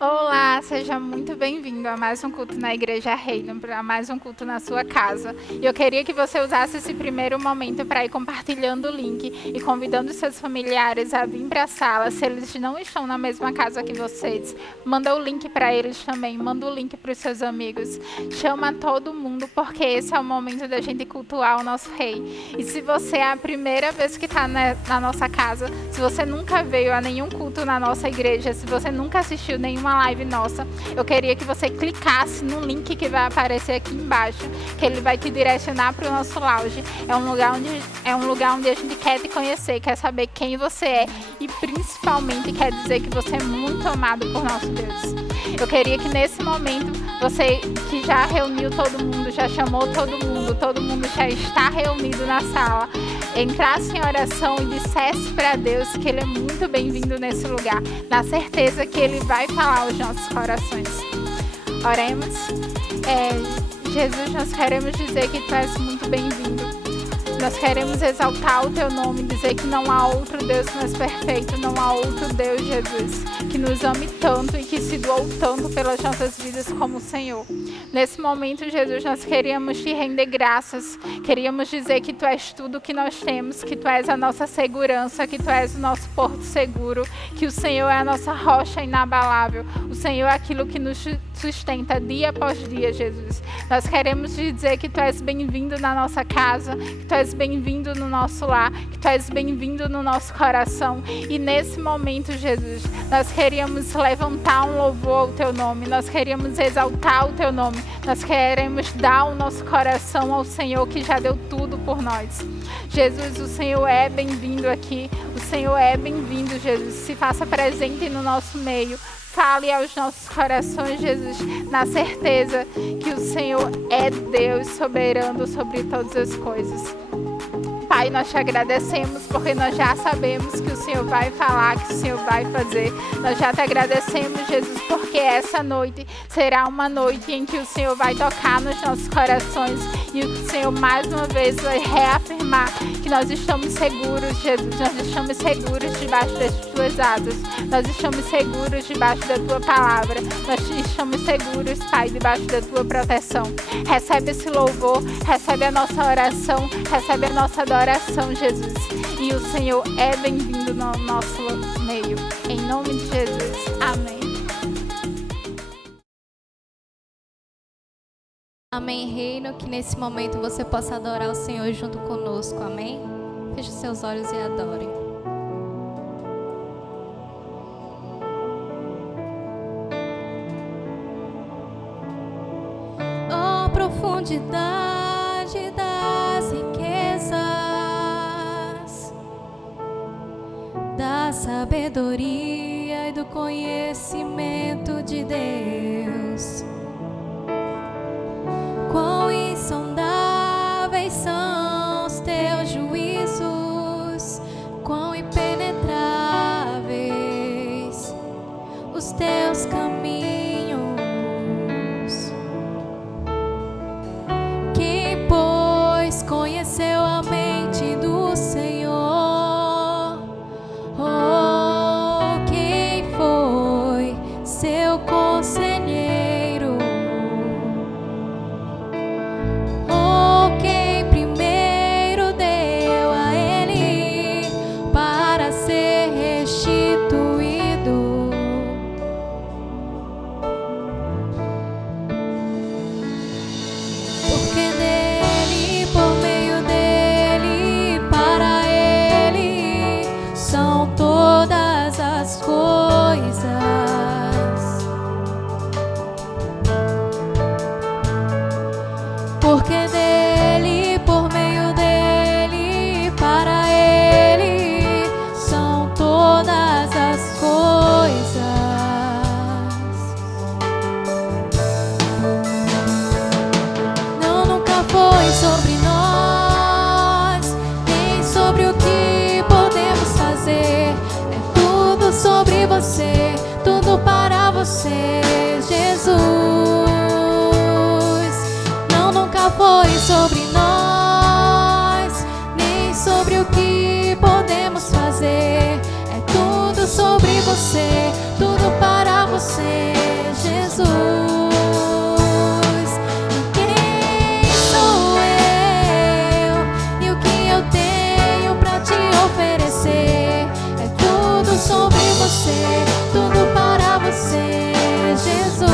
Olá, seja muito bem-vindo a mais um culto na Igreja Reino, a mais um culto na sua casa. E eu queria que você usasse esse primeiro momento para ir compartilhando o link e convidando seus familiares a vir para a sala. Se eles não estão na mesma casa que vocês, manda o link para eles também, manda o link para os seus amigos. Chama todo mundo, porque esse é o momento da gente cultuar o nosso Rei. E se você é a primeira vez que está na nossa casa, se você nunca veio a nenhum culto na nossa igreja, se você nunca assistiu nenhuma live nossa, eu queria que você clicasse no link que vai aparecer aqui embaixo, que ele vai te direcionar para o nosso lounge. É um lugar onde a gente quer te conhecer, quer saber quem você é e principalmente quer dizer que você é muito amado por nosso Deus. Eu queria que nesse momento, você que já reuniu todo mundo, já chamou todo mundo já está reunido na sala, entrasse em oração e dissesse para Deus que Ele é muito bem-vindo nesse lugar, na certeza que Ele vai falar aos nossos corações. Oremos. Jesus, nós queremos dizer que Tu és muito bem-vindo. Nós queremos exaltar o Teu nome, dizer que não há outro Deus mais perfeito, não há outro Deus, Jesus, que nos ame tanto e que se doou tanto pelas nossas vidas como o Senhor. Nesse momento, Jesus, nós queríamos Te render graças, queríamos dizer que Tu és tudo que nós temos, que Tu és a nossa segurança, que Tu és o nosso porto seguro, que o Senhor é a nossa rocha inabalável, o Senhor é aquilo que nos sustenta dia após dia, Jesus. Nós queremos Te dizer que Tu és bem-vindo na nossa casa, que Tu és bem-vindo no nosso lar, que Tu és bem-vindo no nosso coração. E nesse momento, Jesus, nós queríamos levantar um louvor ao Teu nome, nós queríamos exaltar o Teu nome, nós queremos dar o nosso coração ao Senhor que já deu tudo por nós. Jesus, o Senhor é bem-vindo aqui, o Senhor é bem-vindo, Jesus. Se faça presente no nosso meio. Fale aos nossos corações, Jesus, na certeza que o Senhor é Deus soberano sobre todas as coisas. Pai, nós Te agradecemos porque nós já sabemos que o Senhor vai falar, que o Senhor vai fazer. Nós já Te agradecemos, Jesus, porque essa noite será uma noite em que o Senhor vai tocar nos nossos corações e o Senhor mais uma vez vai reafirmar que nós estamos seguros, Jesus, nós estamos seguros debaixo das Tuas asas, nós estamos seguros debaixo da Tua palavra, nós estamos seguros, Pai, debaixo da Tua proteção. Recebe esse louvor, recebe a nossa oração, recebe a nossa adoração, Jesus. E o Senhor é bem-vindo no nosso meio. Em nome de Jesus. Amém. Amém, Reino, que nesse momento você possa adorar o Senhor junto conosco, amém? Feche seus olhos e adore. Oh, profundidade das riquezas, da sabedoria e do conhecimento de Deus. Quão insondáveis são os Teus juízos, quão impenetráveis os Teus caminhos. Quem, pois, conheceu a mente do Senhor? Oh, quem foi seu conselheiro? Porque dele, por meio dele, para ele, são todas as coisas. Não, nunca foi sobre nós, nem sobre o que podemos fazer. É tudo sobre você, tudo para você, Jesus. Foi sobre nós, nem sobre o que podemos fazer. É tudo sobre você, tudo para você. você, tudo para você, Jesus.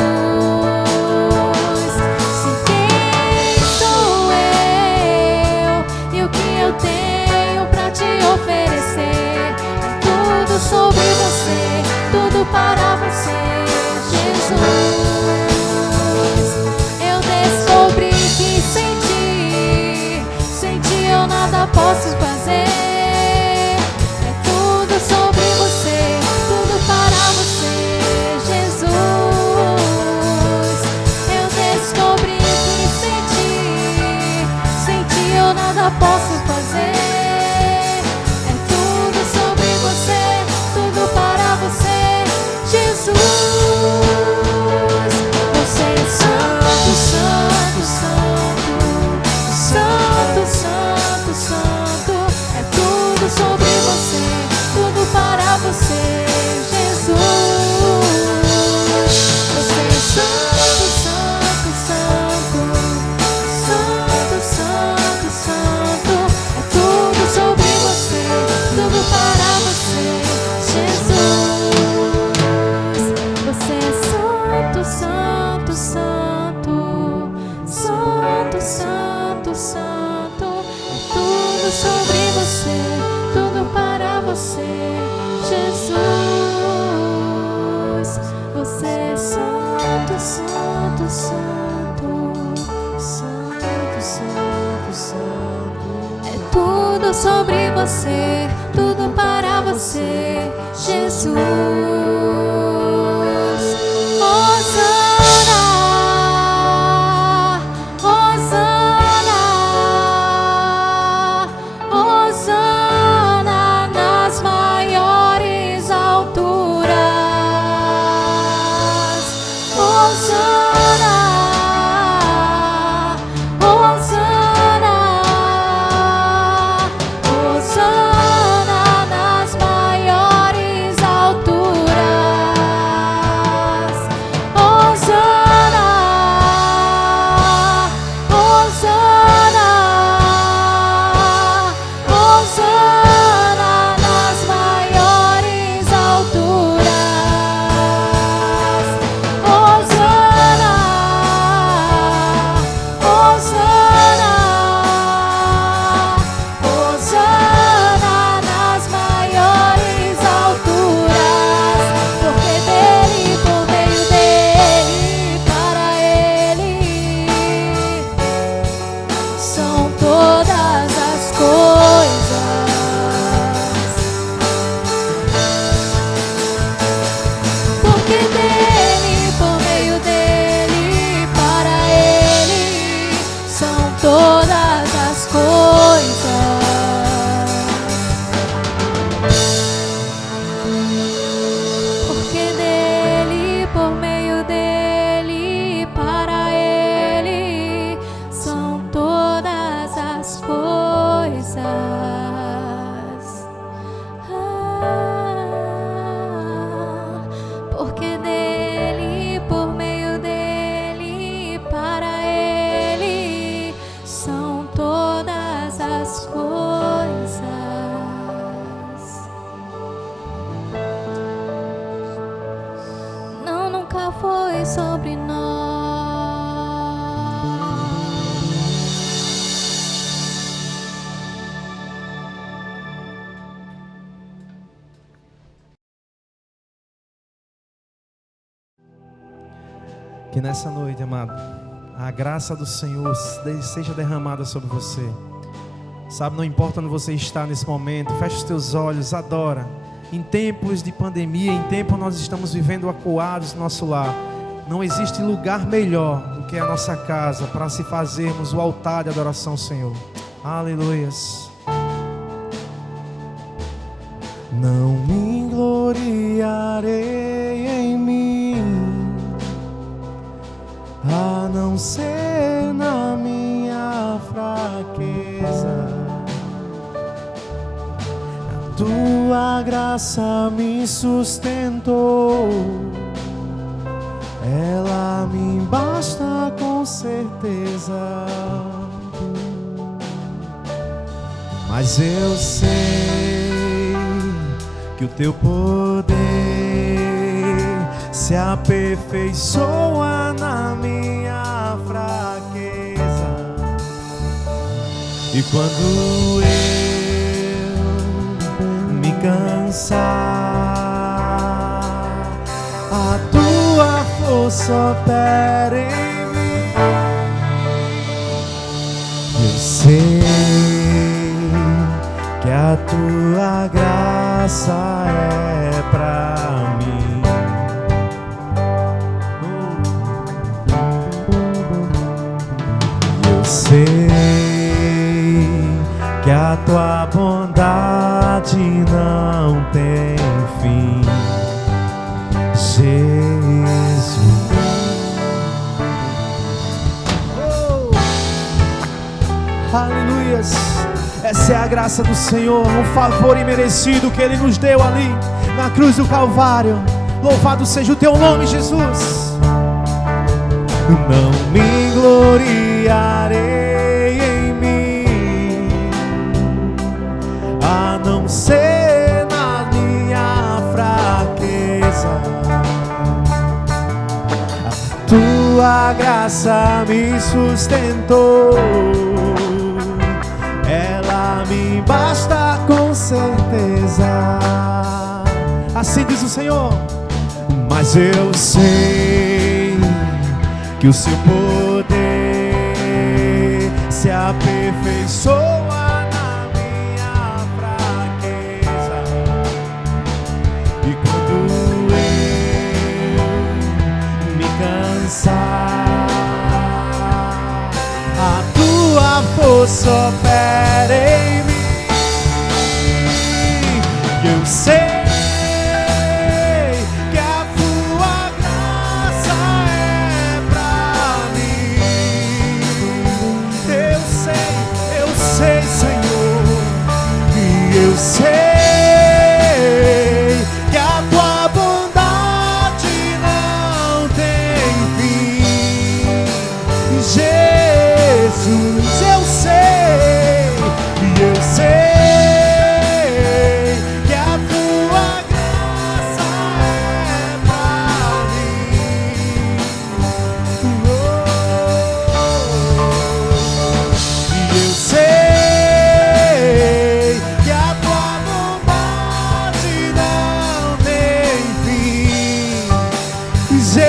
Se quem sou eu e o que eu tenho pra te oferecer, tudo sobre você, tudo para você, Jesus. Eu descobri que sem ti eu nada posso fazer. É tudo sobre você, tudo para você, Jesus. Eu descobri que sem ti eu nada posso fazer. É tudo sobre você, tudo para você, Jesus. Você é santo, santo, santo, santo, santo, santo. É tudo sobre você, tudo para você, Jesus. Você é santo, santo, santo, santo, santo, santo. É tudo sobre você, tudo para você, Jesus. Você é santo, santo, santo, santo, santo, santo. É tudo sobre você, tudo para você, Jesus. Você é santo, santo, santo, santo, santo, santo. É tudo sobre você, tudo para você, Jesus. Hosana, Hosana, Hosana nas maiores alturas. Hosana, Hosana, Hosana nas maiores alturas. Hosana, Hosana, Hosana nas maiores alturas. Hosana, Hosana, Hosana nas maiores alturas. Porque dele, por meio dele, para ele são todas as coisas. Porque dele, por meio dele, para ele são todas as coisas. Porque dele, por meio dele, para ele são todas as coisas. Porque dele, por meio dele, para ele são todas as coisas. Não, nunca foi sobre nós. Que nessa noite, amado, a graça do Senhor seja derramada sobre você. Sabe, não importa onde você está nesse momento, fecha os teus olhos, adora. Em tempos de pandemia, em tempos nós estamos vivendo acuados no nosso lar, não existe lugar melhor do que a nossa casa para se fazermos o altar de adoração ao Senhor. Aleluias. Não me gloriarei em mim, a não ser na minha fraqueza. A tua graça me sustentou, ela me basta com certeza. Mas eu sei que o teu poder se aperfeiçoa na minha fraqueza. E quando eu me cansar, a tua força opera em mim. Eu sei que a tua graça é pra mim. Eu sei que a tua bondade não tem fim, Jesus. Aleluias. Essa é a graça do Senhor, um favor imerecido que Ele nos deu ali na cruz do Calvário. Louvado seja o teu nome, Jesus. Não me gloriarei em mim, a não ser na minha fraqueza. A tua graça me sustentou, ela me basta com certeza. Assim diz o Senhor. Mas eu sei que o seu poder se aperfeiçoa na minha fraqueza. E quando eu me cansar, a tua força opera em mim. Eu sei que a tua graça é pra mim. Eu sei, Senhor, e eu sei que a tua bondade não tem fim, Jesus. Eu sei, e eu sei que a tua graça é pra mim. E eu sei que a tua bondade não tem fim, Jesus.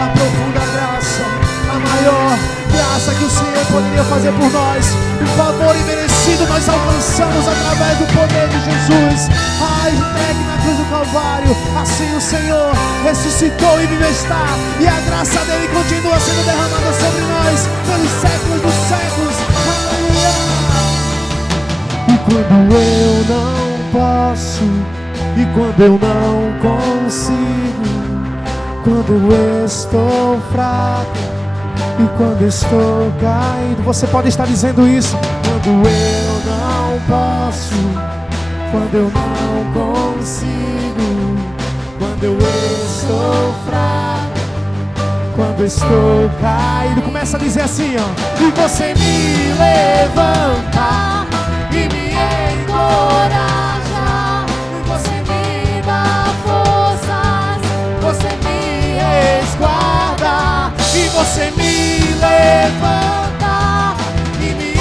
A profunda graça, a maior graça que o Senhor poderia fazer por nós, um favor imerecido nós alcançamos através do poder de Jesus. Ai, entregue na cruz do Calvário. Assim o Senhor ressuscitou e vive está, e a graça dele continua sendo derramada sobre nós pelos séculos dos séculos. Aleluia. E quando eu não posso, e quando eu não consigo, quando eu estou fraco e quando estou caído, você pode estar dizendo isso. Quando eu não posso, quando eu não consigo, quando eu estou fraco, quando estou caído, começa a dizer assim, ó. E você me levanta e me encoraja, você me dá forças, você me resguarda, e você me levanta e me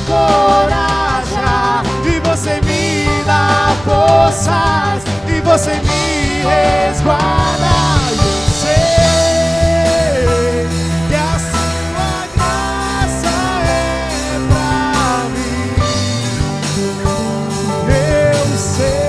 encoraja, e você me dá forças, e você me resguarda. Eu sei que a sua graça é pra mim. Eu sei.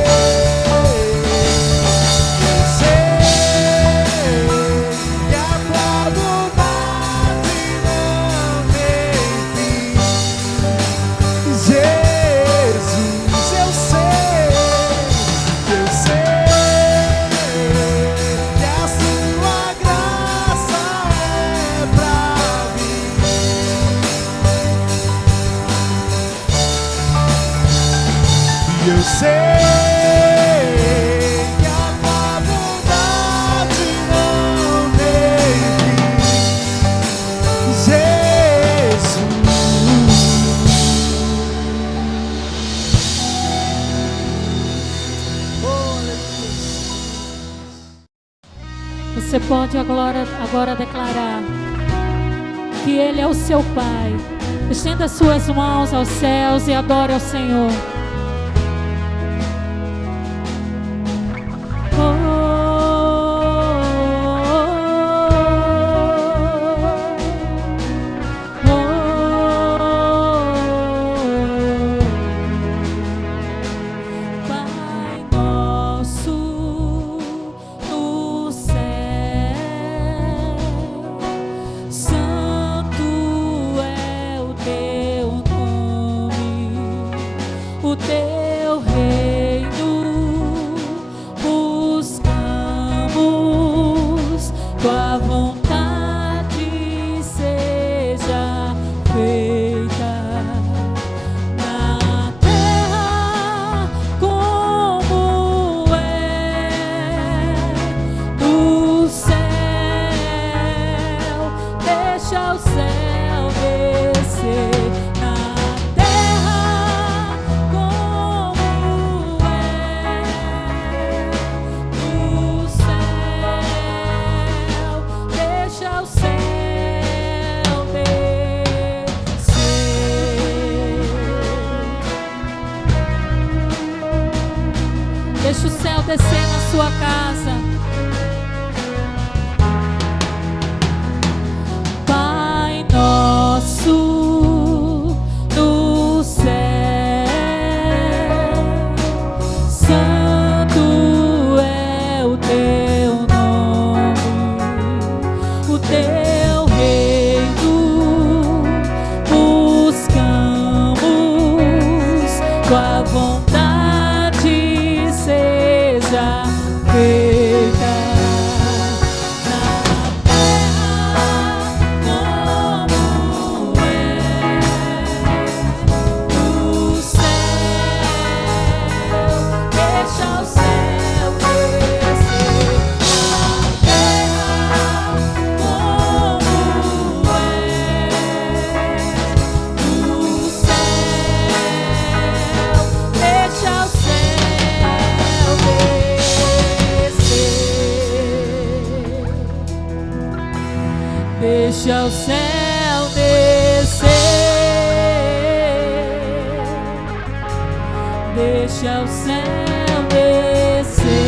Eu sei que a tua bondade não tem fim, Jesus. Você pode agora declarar que Ele é o seu Pai. Estenda suas mãos aos céus e adore ao Senhor. Deixa o céu descer na sua casa. Pai nosso do céu, santo é o teu nome, o teu reino buscamos, tua vontade seja feita na terra como é no céu. Deixa o céu descer na terra como é no céu. Deixa o céu deixa o céu descer, deixa o céu descer, deixa o céu descer.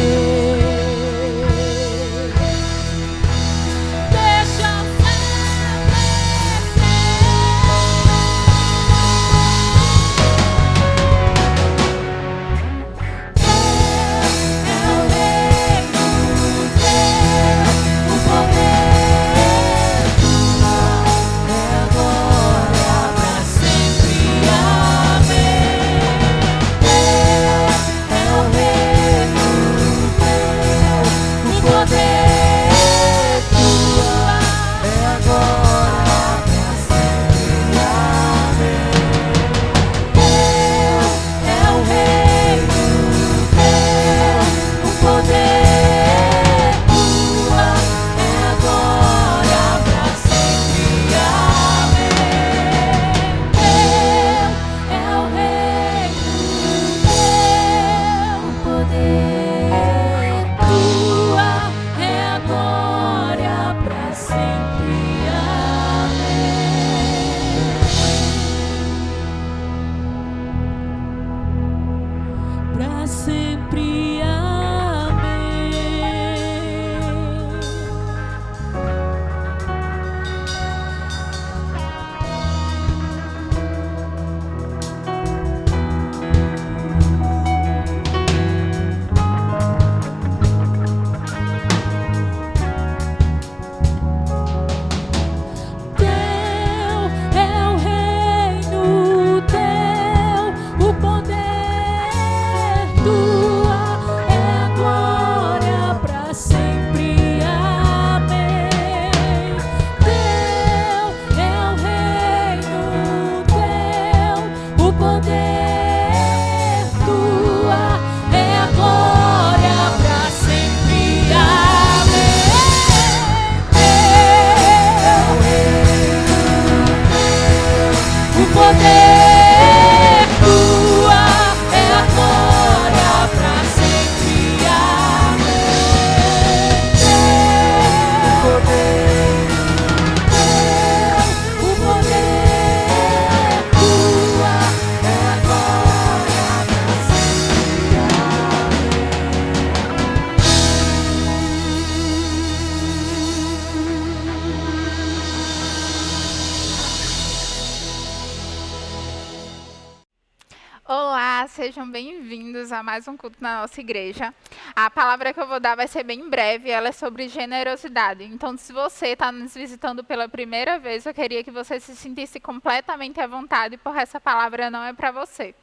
Olá, sejam bem-vindos a mais um culto na nossa igreja. A palavra que eu vou dar vai ser bem breve, ela é sobre generosidade. Então, se você está nos visitando pela primeira vez, eu queria que você se sentisse completamente à vontade, porque essa palavra não é para você.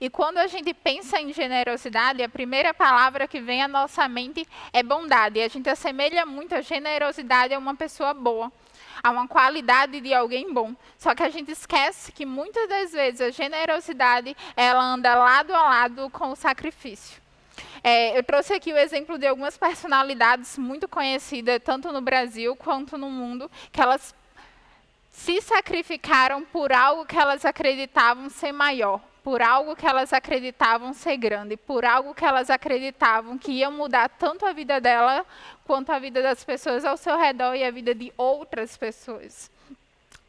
E quando a gente pensa em generosidade, a primeira palavra que vem à nossa mente é bondade. E a gente assemelha muito a generosidade a uma pessoa boa, a uma qualidade de alguém bom. Só que a gente esquece que muitas das vezes a generosidade ela anda lado a lado com o sacrifício. Eu trouxe aqui o exemplo de algumas personalidades muito conhecidas, tanto no Brasil quanto no mundo, que elas se sacrificaram por algo que elas acreditavam ser maior, por algo que elas acreditavam ser grande, por algo que elas acreditavam que ia mudar tanto a vida dela quanto a vida das pessoas ao seu redor e a vida de outras pessoas.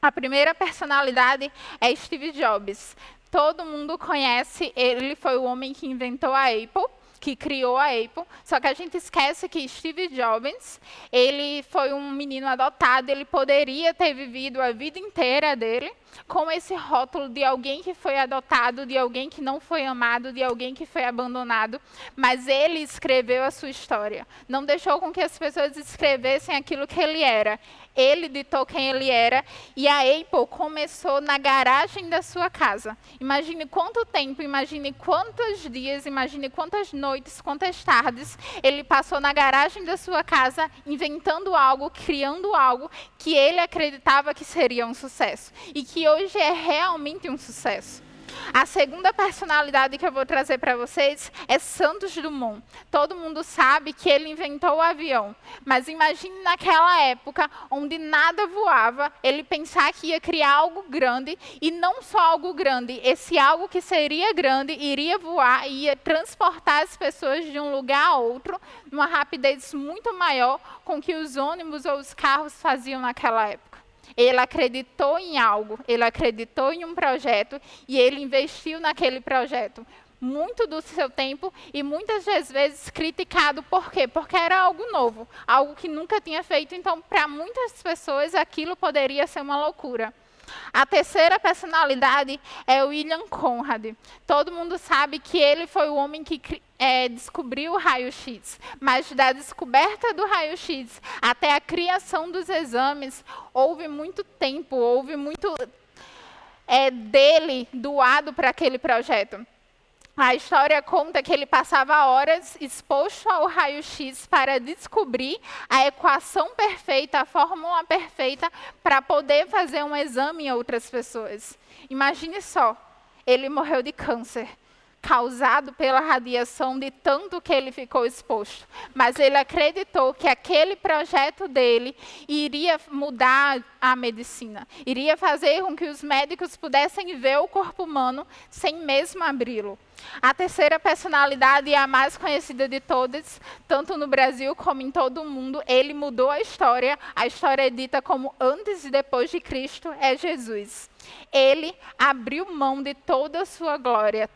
A primeira personalidade é Steve Jobs. Todo mundo conhece, ele foi o homem que inventou a Apple, que criou a Apple, só que a gente esquece que Steve Jobs, ele foi um menino adotado, ele poderia ter vivido a vida inteira dele com esse rótulo de alguém que foi adotado, de alguém que não foi amado, de alguém que foi abandonado, mas ele escreveu a sua história. Não deixou com que as pessoas escrevessem aquilo que ele era. Ele ditou quem ele era e a Apple começou na garagem da sua casa. Imagine quanto tempo, imagine quantos dias, imagine quantas noites, quantas tardes ele passou na garagem da sua casa inventando algo, criando algo que ele acreditava que seria um sucesso e que hoje é realmente um sucesso. A segunda personalidade que eu vou trazer para vocês é Santos Dumont. Todo mundo sabe que ele inventou o avião, mas imagine naquela época onde nada voava, ele pensar que ia criar algo grande e não só algo grande, esse algo que seria grande iria voar e ia transportar as pessoas de um lugar a outro numa rapidez muito maior com que os ônibus ou os carros faziam naquela época. Ele acreditou em algo, ele acreditou em um projeto e ele investiu naquele projeto. Muito do seu tempo e muitas das vezes criticado. Por quê? Porque era algo novo, algo que nunca tinha feito. Então, para muitas pessoas, aquilo poderia ser uma loucura. A terceira personalidade é o William Conrad. Todo mundo sabe que ele foi o homem que descobriu o raio-x, mas da descoberta do raio-x até a criação dos exames, houve muito tempo, houve muito dele doado para aquele projeto. A história conta que ele passava horas exposto ao raio-x para descobrir a equação perfeita, a fórmula perfeita para poder fazer um exame em outras pessoas. Imagine só, ele morreu de câncer, causado pela radiação de tanto que ele ficou exposto. Mas ele acreditou que aquele projeto dele iria mudar a medicina, iria fazer com que os médicos pudessem ver o corpo humano sem mesmo abri-lo. A terceira personalidade é a mais conhecida de todas, tanto no Brasil como em todo o mundo. Ele mudou a história é dita como antes e depois de Cristo, é Jesus. Ele abriu mão de toda a sua glória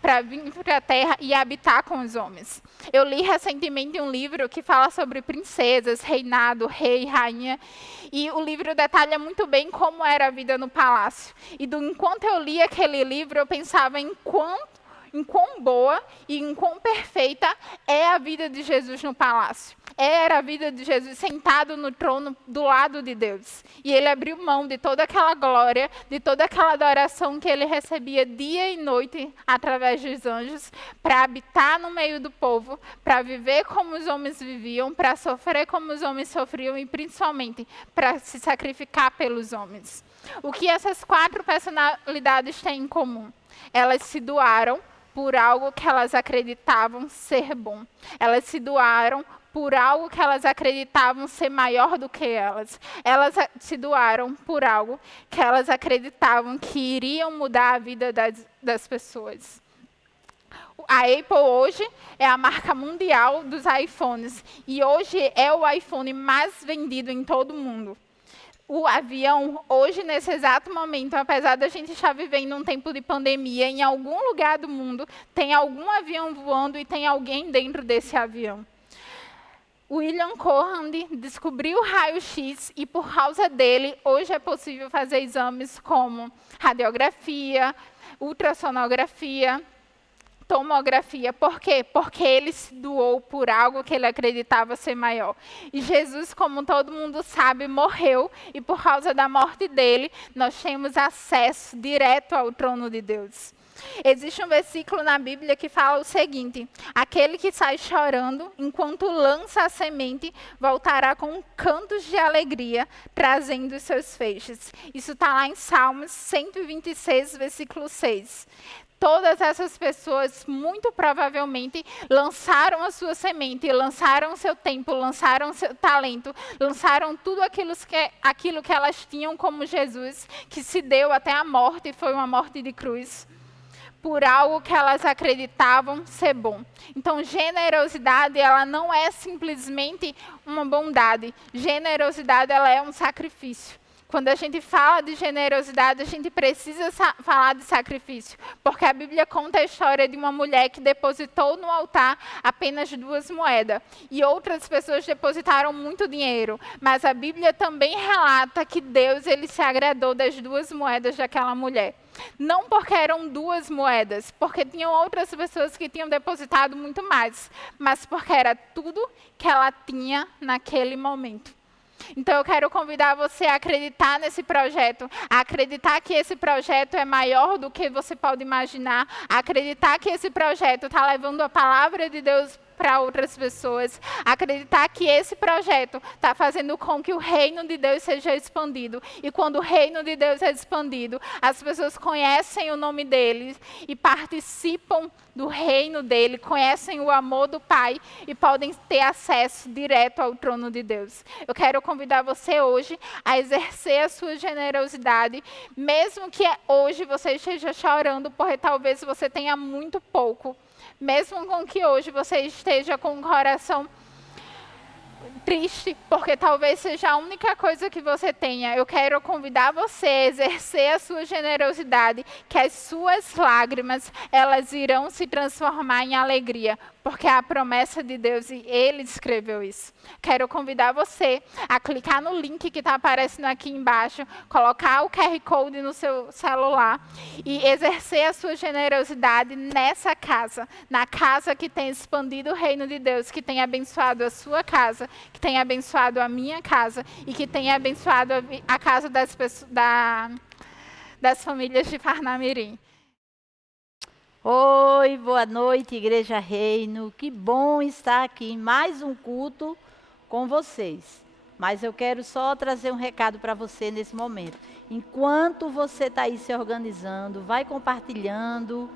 para vir para a terra e habitar com os homens. Eu li recentemente um livro que fala sobre princesas, reinado, rei, rainha, e o livro detalha muito bem como era a vida no palácio. E enquanto eu li aquele livro, eu pensava em quão boa e em quão perfeita é a vida de Jesus no palácio. Era a vida de Jesus sentado no trono do lado de Deus. E ele abriu mão de toda aquela glória, de toda aquela adoração que ele recebia dia e noite através dos anjos, para habitar no meio do povo, para viver como os homens viviam, para sofrer como os homens sofriam e principalmente para se sacrificar pelos homens. O que essas 4 personalidades têm em comum? Elas se doaram por algo que elas acreditavam ser bom. Elas se doaram por algo que elas acreditavam ser maior do que elas. Elas se doaram por algo que elas acreditavam que iriam mudar a vida das pessoas. A Apple hoje é a marca mundial dos iPhones e hoje é o iPhone mais vendido em todo o mundo. O avião, hoje, nesse exato momento, apesar da gente estar vivendo um tempo de pandemia, em algum lugar do mundo tem algum avião voando e tem alguém dentro desse avião. William Conrad descobriu o raio-x e, por causa dele, hoje é possível fazer exames como radiografia, ultrassonografia, tomografia. Por quê? Porque ele se doou por algo que ele acreditava ser maior. E Jesus, como todo mundo sabe, morreu, e por causa da morte dele, nós temos acesso direto ao trono de Deus. Existe um versículo na Bíblia que fala o seguinte: aquele que sai chorando enquanto lança a semente voltará com cantos de alegria, trazendo os seus feixes. Isso está lá em Salmos 126, versículo 6. Todas essas pessoas, muito provavelmente, lançaram a sua semente, lançaram o seu tempo, lançaram o seu talento, lançaram tudo aquilo que elas tinham como Jesus, que se deu até a morte, foi uma morte de cruz, por algo que elas acreditavam ser bom. Então, generosidade, ela não é simplesmente uma bondade. Generosidade, ela é um sacrifício. Quando a gente fala de generosidade, a gente precisa falar de sacrifício, porque a Bíblia conta a história de uma mulher que depositou no altar apenas 2 moedas, e outras pessoas depositaram muito dinheiro, mas a Bíblia também relata que Deus ele se agradou das 2 moedas daquela mulher. Não porque eram 2 moedas, porque tinham outras pessoas que tinham depositado muito mais, mas porque era tudo que ela tinha naquele momento. Então eu quero convidar você a acreditar nesse projeto, a acreditar que esse projeto é maior do que você pode imaginar, a acreditar que esse projeto está levando a palavra de Deus para outras pessoas, acreditar que esse projeto está fazendo com que o reino de Deus seja expandido. E quando o reino de Deus é expandido, as pessoas conhecem o nome dele e participam do reino dele, conhecem o amor do Pai e podem ter acesso direto ao trono de Deus. Eu quero convidar você hoje a exercer a sua generosidade, mesmo que hoje você esteja chorando, porque talvez você tenha muito pouco. Mesmo com que hoje você esteja com o coração triste, porque talvez seja a única coisa que você tenha, eu quero convidar você a exercer a sua generosidade, que as suas lágrimas, elas irão se transformar em alegria, porque é a promessa de Deus e Ele escreveu isso. Quero convidar você a clicar no link que está aparecendo aqui embaixo, colocar o QR Code no seu celular e exercer a sua generosidade nessa casa, na casa que tem expandido o reino de Deus, que tem abençoado a sua casa, que tem abençoado a minha casa e que tem abençoado a casa das famílias de Parnamirim. Oi, boa noite, Igreja Reino. Que bom estar aqui em mais um culto com vocês. Mas eu quero só trazer um recado para você nesse momento. Enquanto você está aí se organizando, vai compartilhando,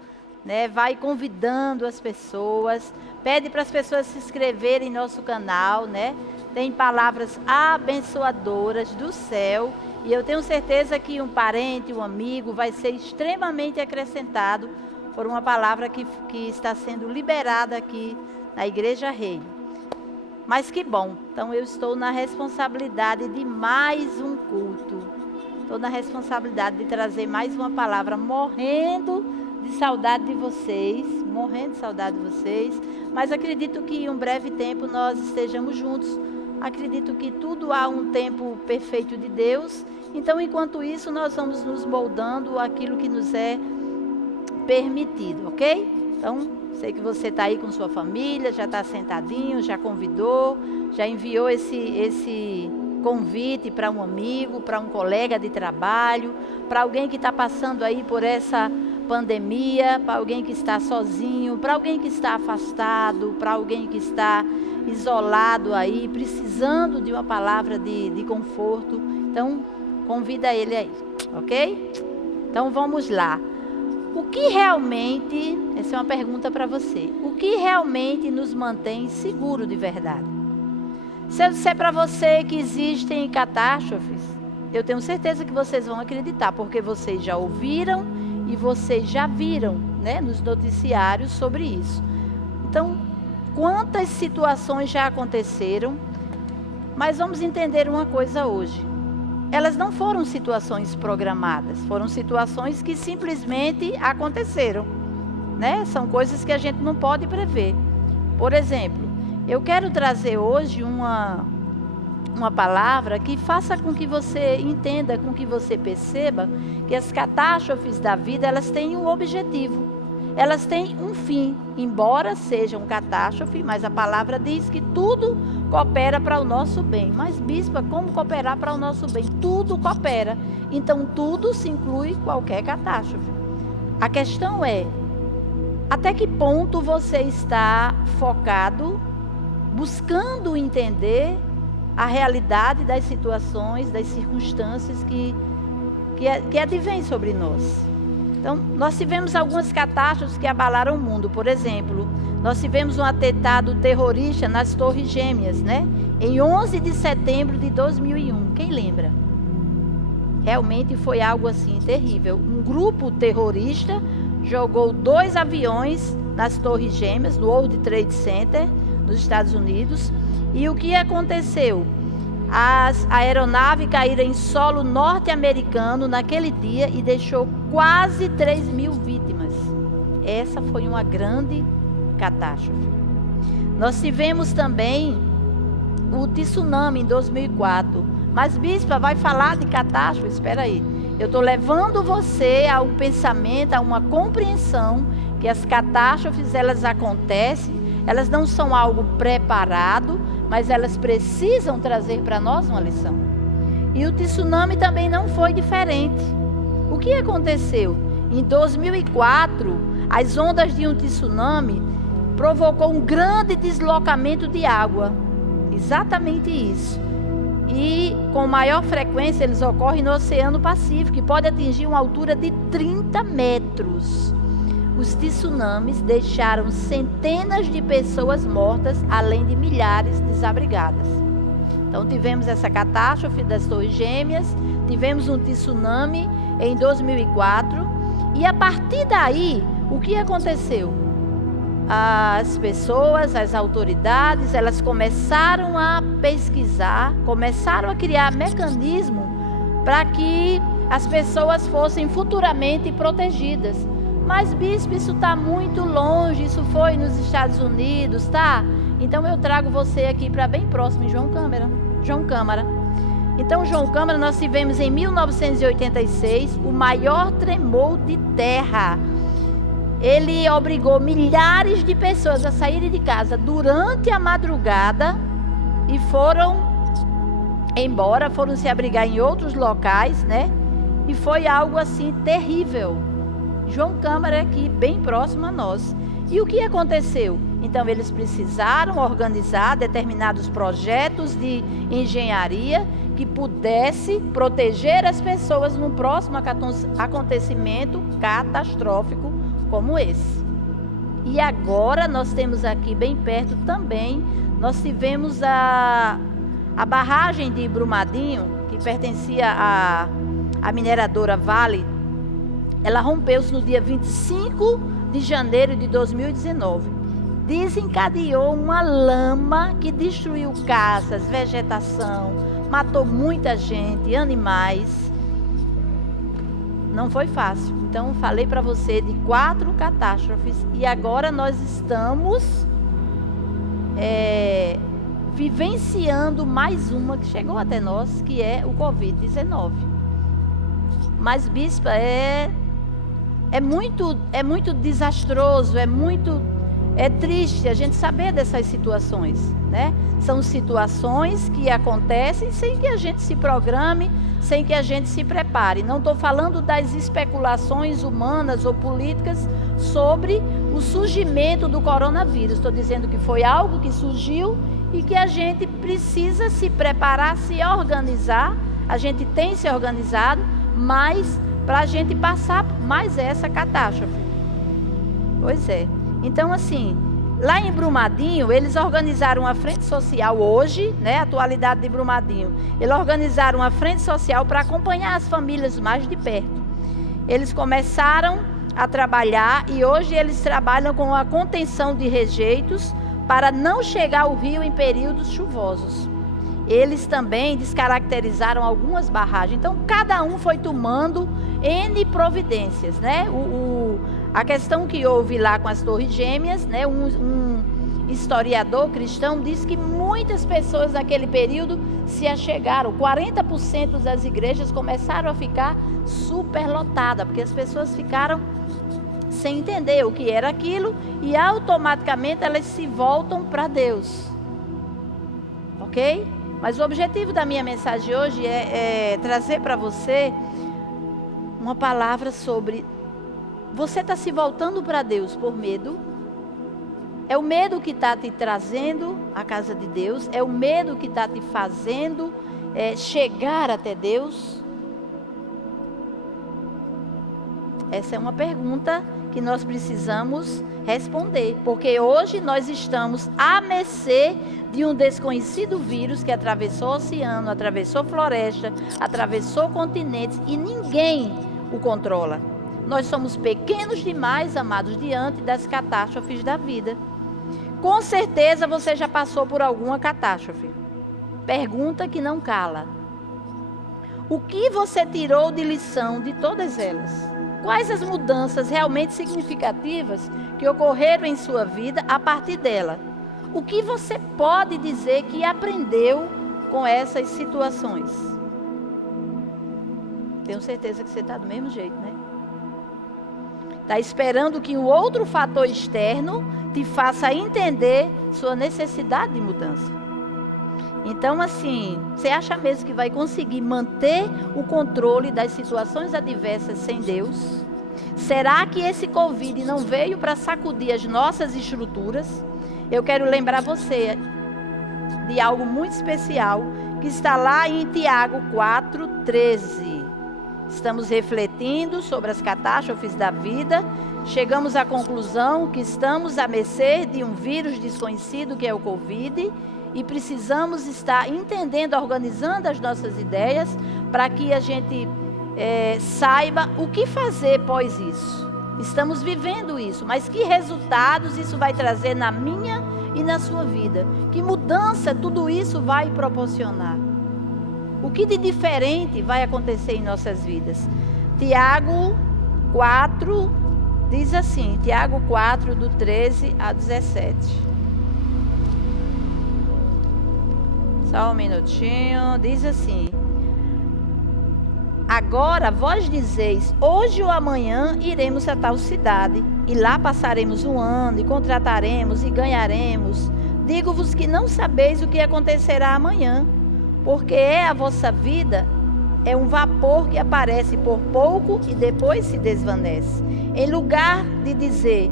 né? Vai convidando as pessoas. Pede para as pessoas se inscreverem em nosso canal, né? Tem palavras abençoadoras do céu. E eu tenho certeza que um parente, um amigo vai ser extremamente acrescentado por uma palavra que está sendo liberada aqui na Igreja Reino. Mas que bom, então eu estou na responsabilidade de mais um culto. Estou na responsabilidade de trazer mais uma palavra, morrendo de saudade de vocês, mas acredito que em um breve tempo nós estejamos juntos. Acredito que tudo há um tempo perfeito de Deus, então enquanto isso nós vamos nos moldando aquilo que nos é permitido, ok? Então, sei que você está aí com sua família, já está sentadinho, já convidou, já enviou esse convite para um amigo, para um colega de trabalho, para alguém que está passando aí por essa pandemia, para alguém que está sozinho, para alguém que está afastado, para alguém que está isolado aí, precisando de uma palavra de conforto. Então, convida ele aí, ok? Então, vamos lá. O que realmente, essa é uma pergunta para você, o que realmente nos mantém seguro de verdade? Se eu disser para você que existem catástrofes, eu tenho certeza que vocês vão acreditar, porque vocês já ouviram e vocês já viram, né, nos noticiários sobre isso. Então, quantas situações já aconteceram, mas vamos entender uma coisa hoje. Elas não foram situações programadas, foram situações que simplesmente aconteceram, né? São coisas que a gente não pode prever. Por exemplo, Eu quero trazer hoje uma palavra que faça com que você entenda, com que você perceba que as catástrofes da vida, elas têm um objetivo. Elas têm um fim, embora sejam catástrofe, mas a palavra diz que tudo coopera para o nosso bem. Mas, bispa, como cooperar para o nosso bem? Tudo coopera. Então, tudo se inclui qualquer catástrofe. A questão é, até que ponto você está focado, buscando entender a realidade das situações, das circunstâncias que advêm sobre nós. Então, nós tivemos algumas catástrofes que abalaram o mundo. Por exemplo, nós tivemos um atentado terrorista nas Torres Gêmeas, né? Em 11 de setembro de 2001. Quem lembra? Realmente foi algo assim terrível. Um grupo terrorista jogou 2 aviões nas Torres Gêmeas, no World Trade Center, nos Estados Unidos. E o que aconteceu? A aeronave caiu em solo norte-americano naquele dia e deixou quase 3.000 vítimas. Essa foi uma grande catástrofe. Nós tivemos também o tsunami em 2004. Mas, bispa, vai falar de catástrofe? Espera aí. Eu estou levando você a um pensamento, a uma compreensão que as catástrofes, elas acontecem, elas não são algo preparado, mas elas precisam trazer para nós uma lição. E o tsunami também não foi diferente. O que aconteceu? Em 2004, as ondas de um tsunami provocou um grande deslocamento de água. Exatamente isso. E com maior frequência eles ocorrem no Oceano Pacífico, que pode atingir uma altura de 30 metros. Os tsunamis deixaram centenas de pessoas mortas, além de milhares desabrigadas. Então tivemos essa catástrofe das Torres Gêmeas, tivemos um tsunami em 2004, e a partir daí, o que aconteceu? As pessoas, as autoridades, elas começaram a pesquisar, começaram a criar mecanismos para que as pessoas fossem futuramente protegidas. Mas, bispo, isso está muito longe, isso foi nos Estados Unidos, tá? Então eu trago você aqui para bem próximo, em João Câmara. Então, João Câmara, nós tivemos em 1986 o maior tremor de terra. Ele obrigou milhares de pessoas a saírem de casa durante a madrugada e foram se abrigar em outros locais, né? E foi algo assim terrível. João Câmara é aqui, bem próximo a nós. E o que aconteceu? Então, eles precisaram organizar determinados projetos de engenharia que pudesse proteger as pessoas num próximo acontecimento catastrófico como esse. E agora nós temos aqui bem perto também, nós tivemos a barragem de Brumadinho, que pertencia à mineradora Vale. Ela rompeu-se no dia 25 de janeiro de 2019. Desencadeou uma lama que destruiu casas, vegetação, matou muita gente, animais. Não foi fácil. Então, falei para você de 4 catástrofes e agora nós estamos vivenciando mais uma que chegou até nós, que é o Covid-19. Mas, bispa, é muito desastroso, é triste a gente saber dessas situações, né? São situações que acontecem sem que a gente se programe, sem que a gente se prepare. Não estou falando das especulações humanas ou políticas sobre o surgimento do coronavírus. Estou dizendo que foi algo que surgiu e que a gente precisa se preparar, se organizar. A gente tem se organizado, mas para a gente passar mais essa catástrofe. Pois é. Então, assim, lá em Brumadinho, eles organizaram uma frente social hoje, né, a atualidade de Brumadinho. Eles organizaram uma frente social para acompanhar as famílias mais de perto. Eles começaram a trabalhar e hoje eles trabalham com a contenção de rejeitos para não chegar ao rio em períodos chuvosos. Eles também descaracterizaram algumas barragens. Então, cada um foi tomando N providências, né? A questão que houve lá com as Torres Gêmeas, né? historiador cristão, diz que muitas pessoas naquele período se achegaram. 40% das igrejas começaram a ficar superlotadas, porque as pessoas ficaram sem entender o que era aquilo e automaticamente elas se voltam para Deus. Ok? Mas o objetivo da minha mensagem hoje é trazer para você uma palavra sobre: você está se voltando para Deus por medo? É o medo que está te trazendo à casa de Deus? É o medo que está te fazendo chegar até Deus? Essa é uma pergunta que nós precisamos responder, porque hoje nós estamos à mercê de um desconhecido vírus que atravessou o oceano, atravessou floresta, atravessou continentes e ninguém o controla. Nós somos pequenos demais, amados, diante das catástrofes da vida. Com certeza você já passou por alguma catástrofe. Pergunta que não cala: o que você tirou de lição de todas elas? Quais as mudanças realmente significativas que ocorreram em sua vida a partir dela? O que você pode dizer que aprendeu com essas situações? Tenho certeza que você está do mesmo jeito, né? Está esperando que um outro fator externo te faça entender sua necessidade de mudança. Então, assim, você acha mesmo que vai conseguir manter o controle das situações adversas sem Deus? Será que esse Covid não veio para sacudir as nossas estruturas? Eu quero lembrar você de algo muito especial que está lá em Tiago 4:13. Estamos refletindo sobre as catástrofes da vida. Chegamos à conclusão que estamos à mercê de um vírus desconhecido que é o Covid. E precisamos estar entendendo, organizando as nossas ideias para que a gente saiba o que fazer após isso. Estamos vivendo isso, mas que resultados isso vai trazer na minha e na sua vida? Que mudança tudo isso vai proporcionar? O que de diferente vai acontecer em nossas vidas? Tiago 4 diz assim, Tiago 4, do 13 a 17. Só um minutinho. Diz assim: agora vós dizeis, hoje ou amanhã iremos a tal cidade, e lá passaremos um ano, e contrataremos, e ganharemos. Digo-vos que não sabeis o que acontecerá amanhã, porque a vossa vida é um vapor que aparece por pouco e depois se desvanece. Em lugar de dizer,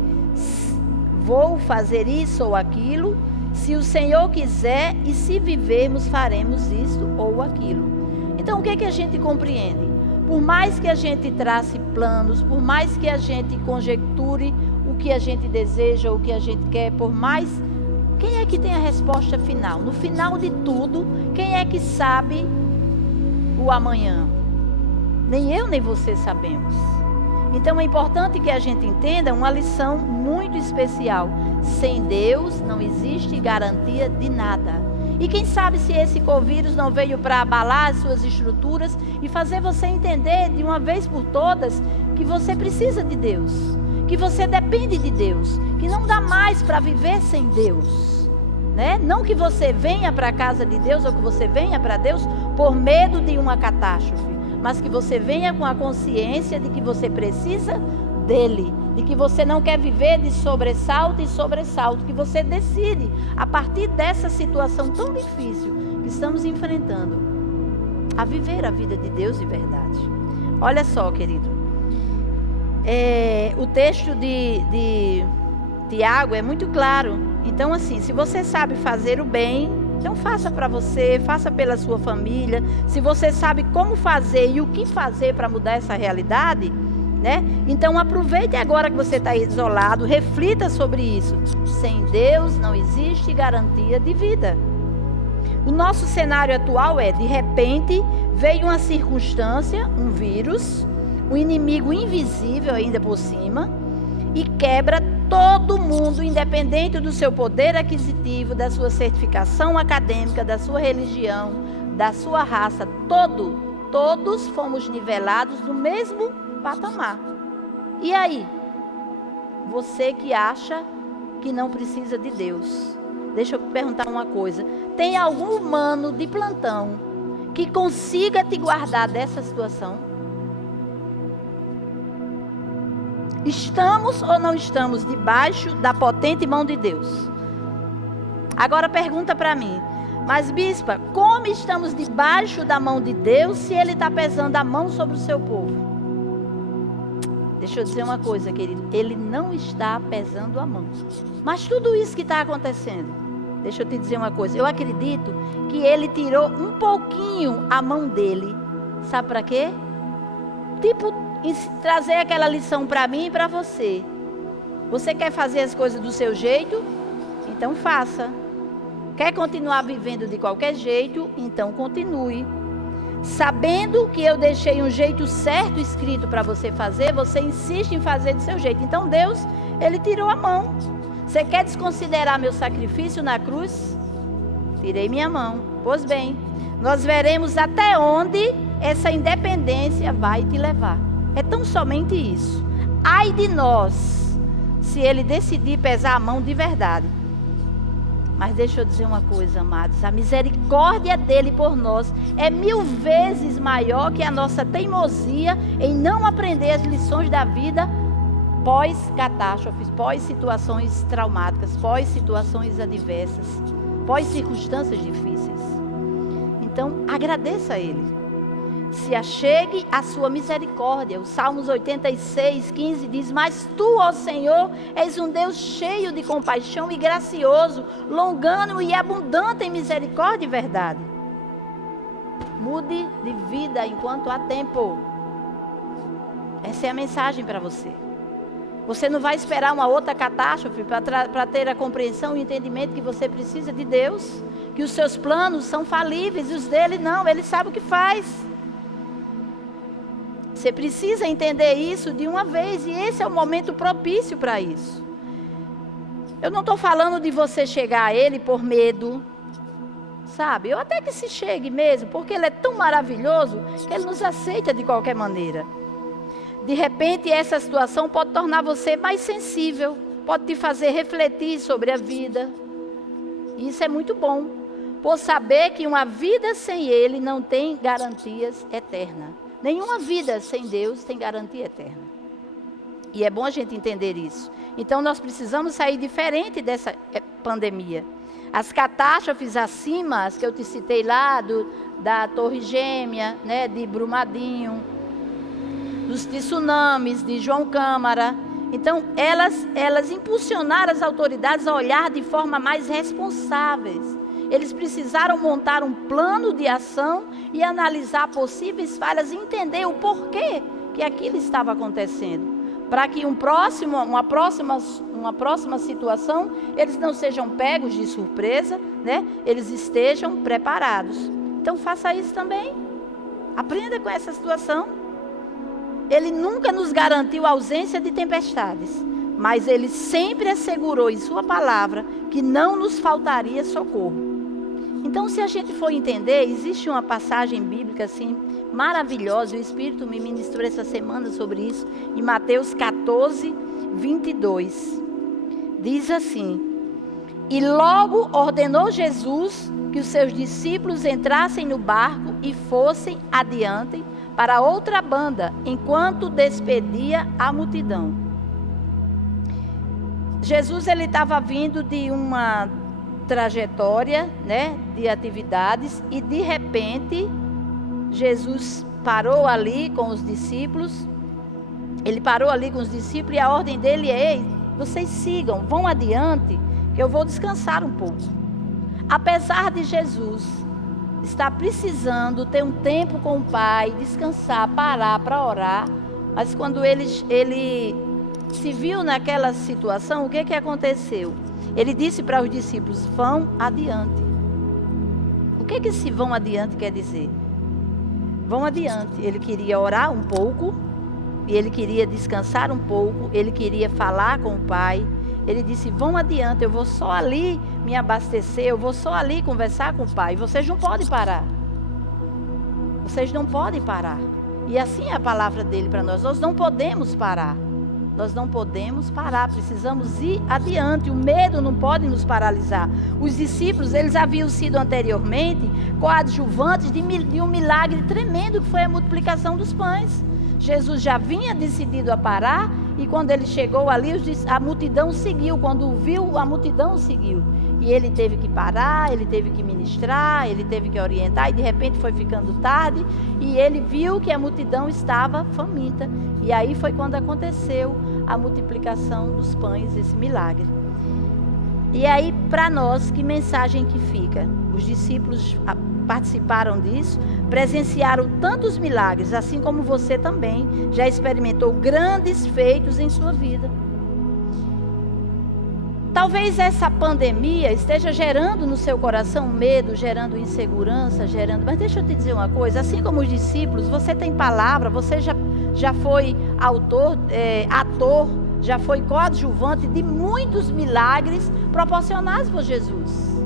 vou fazer isso ou aquilo, se o Senhor quiser e se vivermos, faremos isto ou aquilo. Então, o que é que a gente compreende? Por mais que a gente trace planos, por mais que a gente conjecture o que a gente deseja, o que a gente quer, por mais... Quem é que tem a resposta final? No final de tudo, quem é que sabe o amanhã? Nem eu, nem você sabemos. Então é importante que a gente entenda uma lição muito especial. Sem Deus não existe garantia de nada. E quem sabe se esse Covid não veio para abalar as suas estruturas e fazer você entender de uma vez por todas que você precisa de Deus, que você depende de Deus, que não dá mais para viver sem Deus, né? Não que você venha para a casa de Deus ou que você venha para Deus por medo de uma catástrofe, mas que você venha com a consciência de que você precisa dele, de que você não quer viver de sobressalto e sobressalto, que você decide, a partir dessa situação tão difícil que estamos enfrentando, a viver a vida de Deus de verdade. Olha só, querido, o texto de Tiago é muito claro. Então, assim, se você sabe fazer o bem, então faça para você, faça pela sua família. Se você sabe como fazer e o que fazer para mudar essa realidade, né? Então aproveite agora que você está isolado, reflita sobre isso. Sem Deus não existe garantia de vida. O nosso cenário atual de repente, veio uma circunstância, um vírus, um inimigo invisível ainda por cima, e quebra todo mundo, independente do seu poder aquisitivo, da sua certificação acadêmica, da sua religião, da sua raça, todos fomos nivelados no mesmo patamar. E aí? Você que acha que não precisa de Deus. Deixa eu perguntar uma coisa. Tem algum humano de plantão que consiga te guardar dessa situação? Estamos ou não estamos debaixo da potente mão de Deus? Agora pergunta para mim. Mas, bispa, como estamos debaixo da mão de Deus se Ele está pesando a mão sobre o seu povo? Deixa eu dizer uma coisa, querido. Ele não está pesando a mão. Mas tudo isso que está acontecendo, deixa eu te dizer uma coisa. Eu acredito que Ele tirou um pouquinho a mão dele. Sabe para quê? Tipo, trazer aquela lição para mim e para você. Você quer fazer as coisas do seu jeito? Então faça. Quer continuar vivendo de qualquer jeito? Então continue. Sabendo que eu deixei um jeito certo escrito para você fazer, você insiste em fazer do seu jeito. Então Deus, Ele tirou a mão. Você quer desconsiderar meu sacrifício na cruz? Tirei minha mão. Pois bem, nós veremos até onde essa independência vai te levar. É tão somente isso. Ai de nós, se Ele decidir pesar a mão de verdade. Mas deixa eu dizer uma coisa, amados. A misericórdia dele por nós é 1000 vezes maior que a nossa teimosia em não aprender as lições da vida pós-catástrofes, pós-situações traumáticas, pós-situações adversas, pós-circunstâncias difíceis. Então, agradeça a Ele. Se achegue à sua misericórdia. O Salmos 86, 15 diz: mas tu, ó Senhor, és um Deus cheio de compaixão e gracioso, longânimo e abundante em misericórdia e verdade. Mude de vida enquanto há tempo. Essa é a mensagem para você. Você não vai esperar uma outra catástrofe para ter a compreensão e o entendimento que você precisa de Deus, que os seus planos são falíveis e os dele não. Ele sabe o que faz. Você precisa entender isso de uma vez, e esse é o momento propício para isso. Eu não estou falando de você chegar a Ele por medo, sabe? Eu até que se chegue mesmo, porque Ele é tão maravilhoso que Ele nos aceita de qualquer maneira. De repente, essa situação pode tornar você mais sensível, pode te fazer refletir sobre a vida. E isso é muito bom, por saber que uma vida sem Ele não tem garantias eternas. Nenhuma vida sem Deus tem garantia eterna. E é bom a gente entender isso. Então nós precisamos sair diferente dessa pandemia. As catástrofes acima, as que eu te citei lá, da Torre Gêmea, né, de Brumadinho, dos tsunamis, de João Câmara. Então elas impulsionaram as autoridades a olhar de forma mais responsáveis. Eles precisaram montar um plano de ação e analisar possíveis falhas e entender o porquê que aquilo estava acontecendo. Para que uma próxima situação, eles não sejam pegos de surpresa, né? Eles estejam preparados. Então faça isso também. Aprenda com essa situação. Ele nunca nos garantiu a ausência de tempestades, mas Ele sempre assegurou em sua palavra que não nos faltaria socorro. Então, se a gente for entender, existe uma passagem bíblica assim maravilhosa, o Espírito me ministrou essa semana sobre isso, em Mateus 14, 22. Diz assim: e logo ordenou Jesus que os seus discípulos entrassem no barco e fossem adiante para outra banda, enquanto despedia a multidão. Jesus, ele estava vindo de uma trajetória, né, de atividades, e de repente Jesus parou ali com os discípulos. Ele parou ali com os discípulos e a ordem dele é: ei, vocês sigam, vão adiante, que eu vou descansar um pouco. Apesar de Jesus estar precisando ter um tempo com o Pai, descansar, parar para orar, mas quando ele se viu naquela situação, o que aconteceu? Ele disse para os discípulos: vão adiante. O que esse vão adiante quer dizer? Vão adiante. Ele queria orar um pouco, e ele queria descansar um pouco, ele queria falar com o Pai. Ele disse: vão adiante, eu vou só ali me abastecer, eu vou só ali conversar com o Pai. Vocês não podem parar. Vocês não podem parar. E assim é a palavra dele para nós. Nós não podemos parar. Nós não podemos parar, precisamos ir adiante. O medo não pode nos paralisar. Os discípulos, eles haviam sido anteriormente coadjuvantes de um milagre tremendo, que foi a multiplicação dos pães. Jesus já vinha decidido a parar, e quando ele chegou ali, a multidão seguiu. Quando viu, a multidão seguiu. E ele teve que parar, ele teve que ministrar, ele teve que orientar, e de repente foi ficando tarde, e ele viu que a multidão estava faminta. E aí foi quando aconteceu a multiplicação dos pães, esse milagre. E aí, para nós, que mensagem que fica? Os discípulos participaram disso, presenciaram tantos milagres, assim como você também já experimentou grandes feitos em sua vida. Talvez essa pandemia esteja gerando no seu coração medo, gerando insegurança, mas deixa eu te dizer uma coisa, assim como os discípulos, você tem palavra, você já foi ator, já foi coadjuvante de muitos milagres proporcionados por Jesus.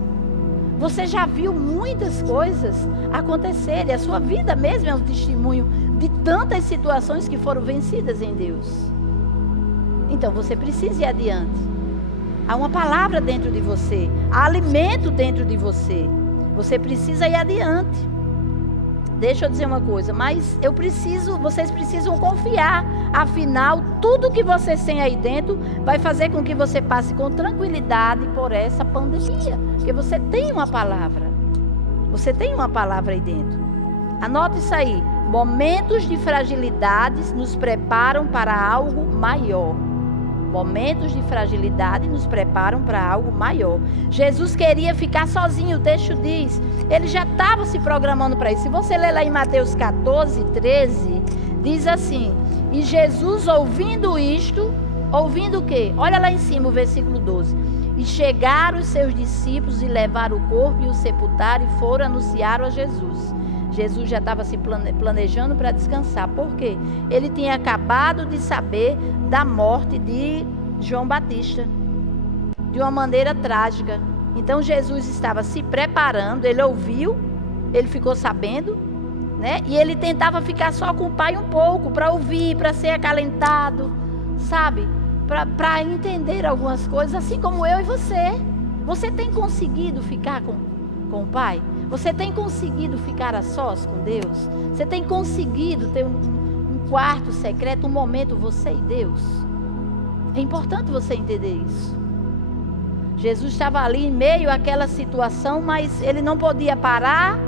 Você já viu muitas coisas acontecerem. A sua vida mesmo é um testemunho de tantas situações que foram vencidas em Deus. Então você precisa ir adiante. Há uma palavra dentro de você, há alimento dentro de você. Você precisa ir adiante. Deixa eu dizer uma coisa, mas vocês precisam confiar. Afinal, tudo que vocês têm aí dentro vai fazer com que você passe com tranquilidade por essa pandemia. Porque você tem uma palavra. Você tem uma palavra aí dentro. Anote isso aí. Momentos de fragilidades nos preparam para algo maior. Momentos de fragilidade nos preparam para algo maior. Jesus queria ficar sozinho, o texto diz. Ele já estava se programando para isso. Se você ler lá em Mateus 14, 13, diz assim: e Jesus, ouvindo isto, ouvindo o quê? Olha lá em cima o versículo 12. E chegaram os seus discípulos e levaram o corpo e o sepultaram e foram anunciar a Jesus. Jesus já estava se planejando para descansar. Por quê? Ele tinha acabado de saber da morte de João Batista, de uma maneira trágica. Então Jesus estava se preparando, ele ouviu, ele ficou sabendo, né? E ele tentava ficar só com o Pai um pouco, para ouvir, para ser acalentado, sabe? Para entender algumas coisas, assim como eu e você. Você tem conseguido ficar com o Pai? Você tem conseguido ficar a sós com Deus? Você tem conseguido ter um quarto secreto, um momento você e Deus? É importante você entender isso. Jesus estava ali em meio àquela situação, mas ele não podia parar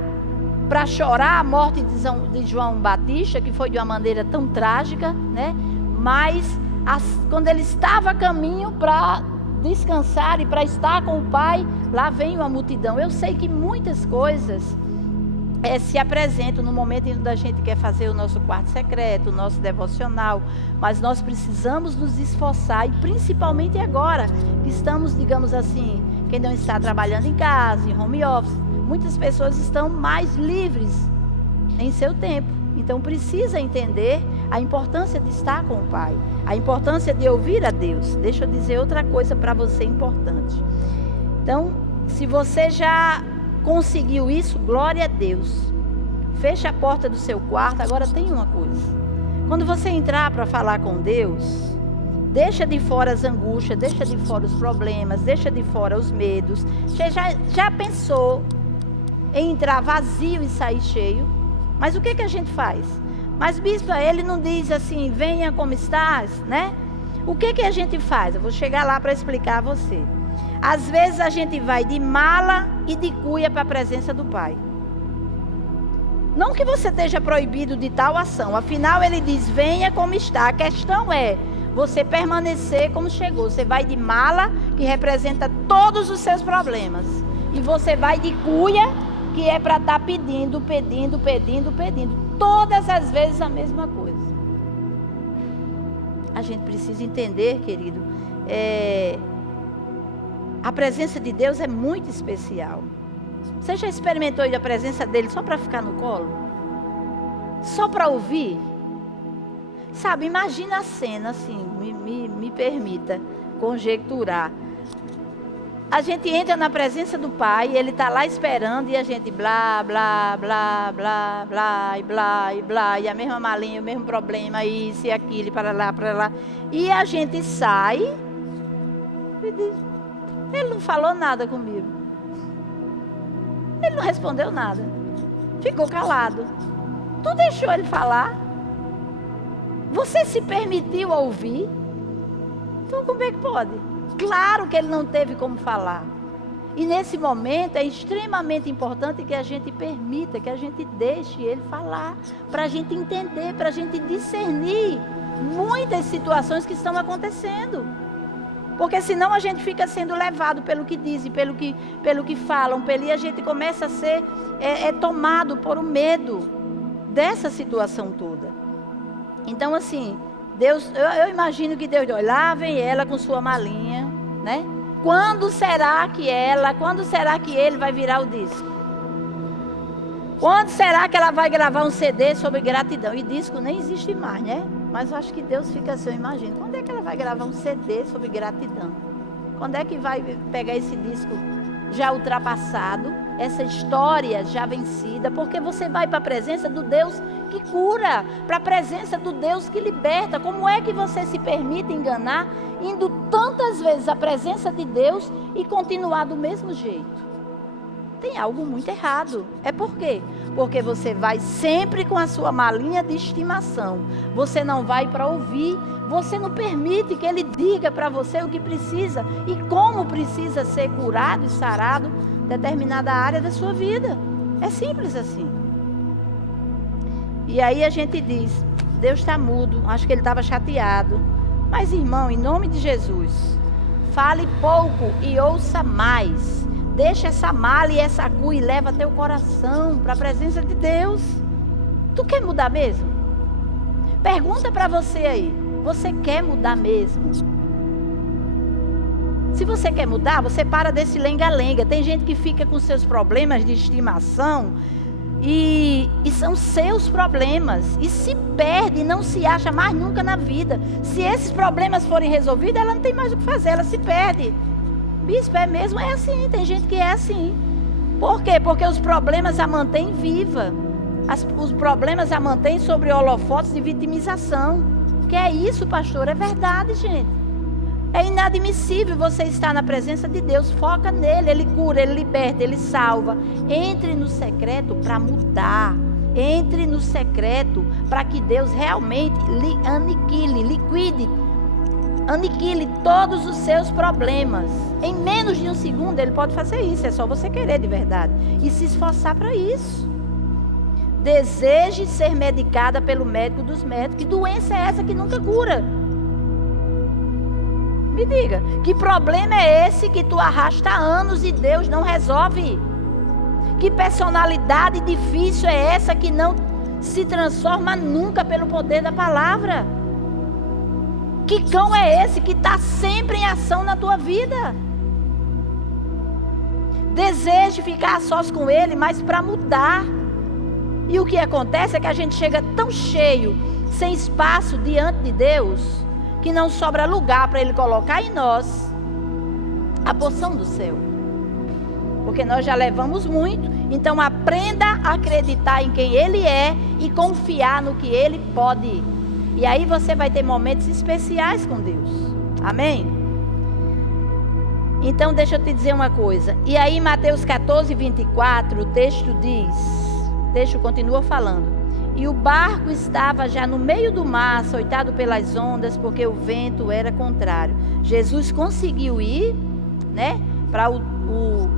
para chorar a morte de João Batista, que foi de uma maneira tão trágica, né? Mas quando ele estava a caminho para descansar e para estar com o Pai, lá vem uma multidão. Eu sei que muitas coisas se apresentam no momento em que a gente quer fazer o nosso quarto secreto, o nosso devocional, mas nós precisamos nos esforçar, e principalmente agora que estamos, digamos assim, quem não está trabalhando em casa, em home office, muitas pessoas estão mais livres em seu tempo. Então precisa entender a importância de estar com o Pai, a importância de ouvir a Deus. Deixa eu dizer outra coisa para você importante. Então, se você já conseguiu isso, glória a Deus. Feche a porta do seu quarto. Agora tem uma coisa. Quando você entrar para falar com Deus, deixa de fora as angústias, deixa de fora os problemas, deixa de fora os medos. Você já pensou em entrar vazio e sair cheio? Mas o que a gente faz? Mas bispo, ele não diz assim, venha como estás, né? O que a gente faz? Eu vou chegar lá para explicar a você. Às vezes a gente vai de mala e de cuia para a presença do Pai. Não que você esteja proibido de tal ação. Afinal, ele diz, venha como está. A questão é você permanecer como chegou. Você vai de mala, que representa todos os seus problemas. E você vai de cuia, que é para estar pedindo. Todas as vezes a mesma coisa. A gente precisa entender, querido, a presença de Deus é muito especial. Você já experimentou a presença dele só para ficar no colo? Só para ouvir? Sabe, imagina a cena assim, me permita conjecturar. a gente entra na presença do Pai, Ele está lá esperando e a gente blá, blá, blá, blá, blá, e blá, e blá, e a mesma malinha, o mesmo problema, isso e aquilo, para lá, para lá. E a gente sai e diz, ele não falou nada comigo. Ele não respondeu nada. Ficou calado. Tu deixou ele falar? Você se permitiu ouvir? Então como é que pode? Claro que ele não teve como falar. E nesse momento é extremamente importante que a gente permita, que a gente deixe ele falar, para a gente entender, para a gente discernir muitas situações que estão acontecendo. Porque senão a gente fica sendo levado pelo que dizem, pelo que falam, e a gente começa a ser tomado por um medo dessa situação toda. Então assim, Deus, eu imagino que Deus, lá vem ela com sua malinha, né? Quando será que ele vai virar o disco? Quando será que ela vai gravar um CD sobre gratidão? E disco nem existe mais, né? Mas eu acho que Deus fica assim, eu imagino. Quando é que ela vai gravar um CD sobre gratidão? Quando é que vai pegar esse disco já ultrapassado, essa história já vencida? Porque você vai para a presença do Deus que cura, para a presença do Deus que liberta. Como é que você se permite enganar, indo tantas vezes à presença de Deus e continuar do mesmo jeito? Tem algo muito errado. É por quê? Porque você vai sempre com a sua malinha de estimação. Você não vai para ouvir. Você não permite que Ele diga para você o que precisa e como precisa ser curado e sarado determinada área da sua vida. É simples assim. E aí a gente diz, Deus está mudo, acho que Ele estava chateado. Mas irmão, em nome de Jesus, fale pouco e ouça mais. Deixa essa mala e essa cua e leva teu coração para a presença de Deus. Tu quer mudar mesmo? Pergunta para você aí. Você quer mudar mesmo? Se você quer mudar, você para desse lenga-lenga. Tem gente que fica com seus problemas de estimação e são seus problemas. E se perde, não se acha mais nunca na vida. Se esses problemas forem resolvidos, ela não tem mais o que fazer, ela se perde. Bispo, é mesmo? É assim, tem gente que é assim. Por quê? Porque os problemas a mantêm viva. Os problemas a mantêm sobre holofotes de vitimização. Que é isso, pastor? É verdade, gente. É inadmissível você estar na presença de Deus. Foca nele, Ele cura, Ele liberta, Ele salva. Entre no secreto para mudar. Entre no secreto para que Deus realmente aniquile todos os seus problemas. Em menos de um segundo Ele pode fazer isso. É só você querer de verdade e se esforçar para isso. Deseje ser medicada pelo médico dos médicos. Que doença é essa que nunca cura? Me diga, que problema é esse que tu arrasta há anos e Deus não resolve? Que personalidade difícil é essa que não se transforma nunca pelo poder da palavra? Que cão é esse que está sempre em ação na tua vida? Deseje ficar a sós com Ele, mas para mudar. E o que acontece é que a gente chega tão cheio, sem espaço diante de Deus, que não sobra lugar para Ele colocar em nós a porção do céu. Porque nós já levamos muito. Então aprenda a acreditar em quem Ele é e confiar no que Ele pode. E aí você vai ter momentos especiais com Deus. Amém? Então deixa eu te dizer uma coisa. E aí em Mateus 14, 24, o texto diz... O texto continua falando. E o barco estava já no meio do mar, açoitado pelas ondas, porque o vento era contrário. Jesus conseguiu ir, né, para o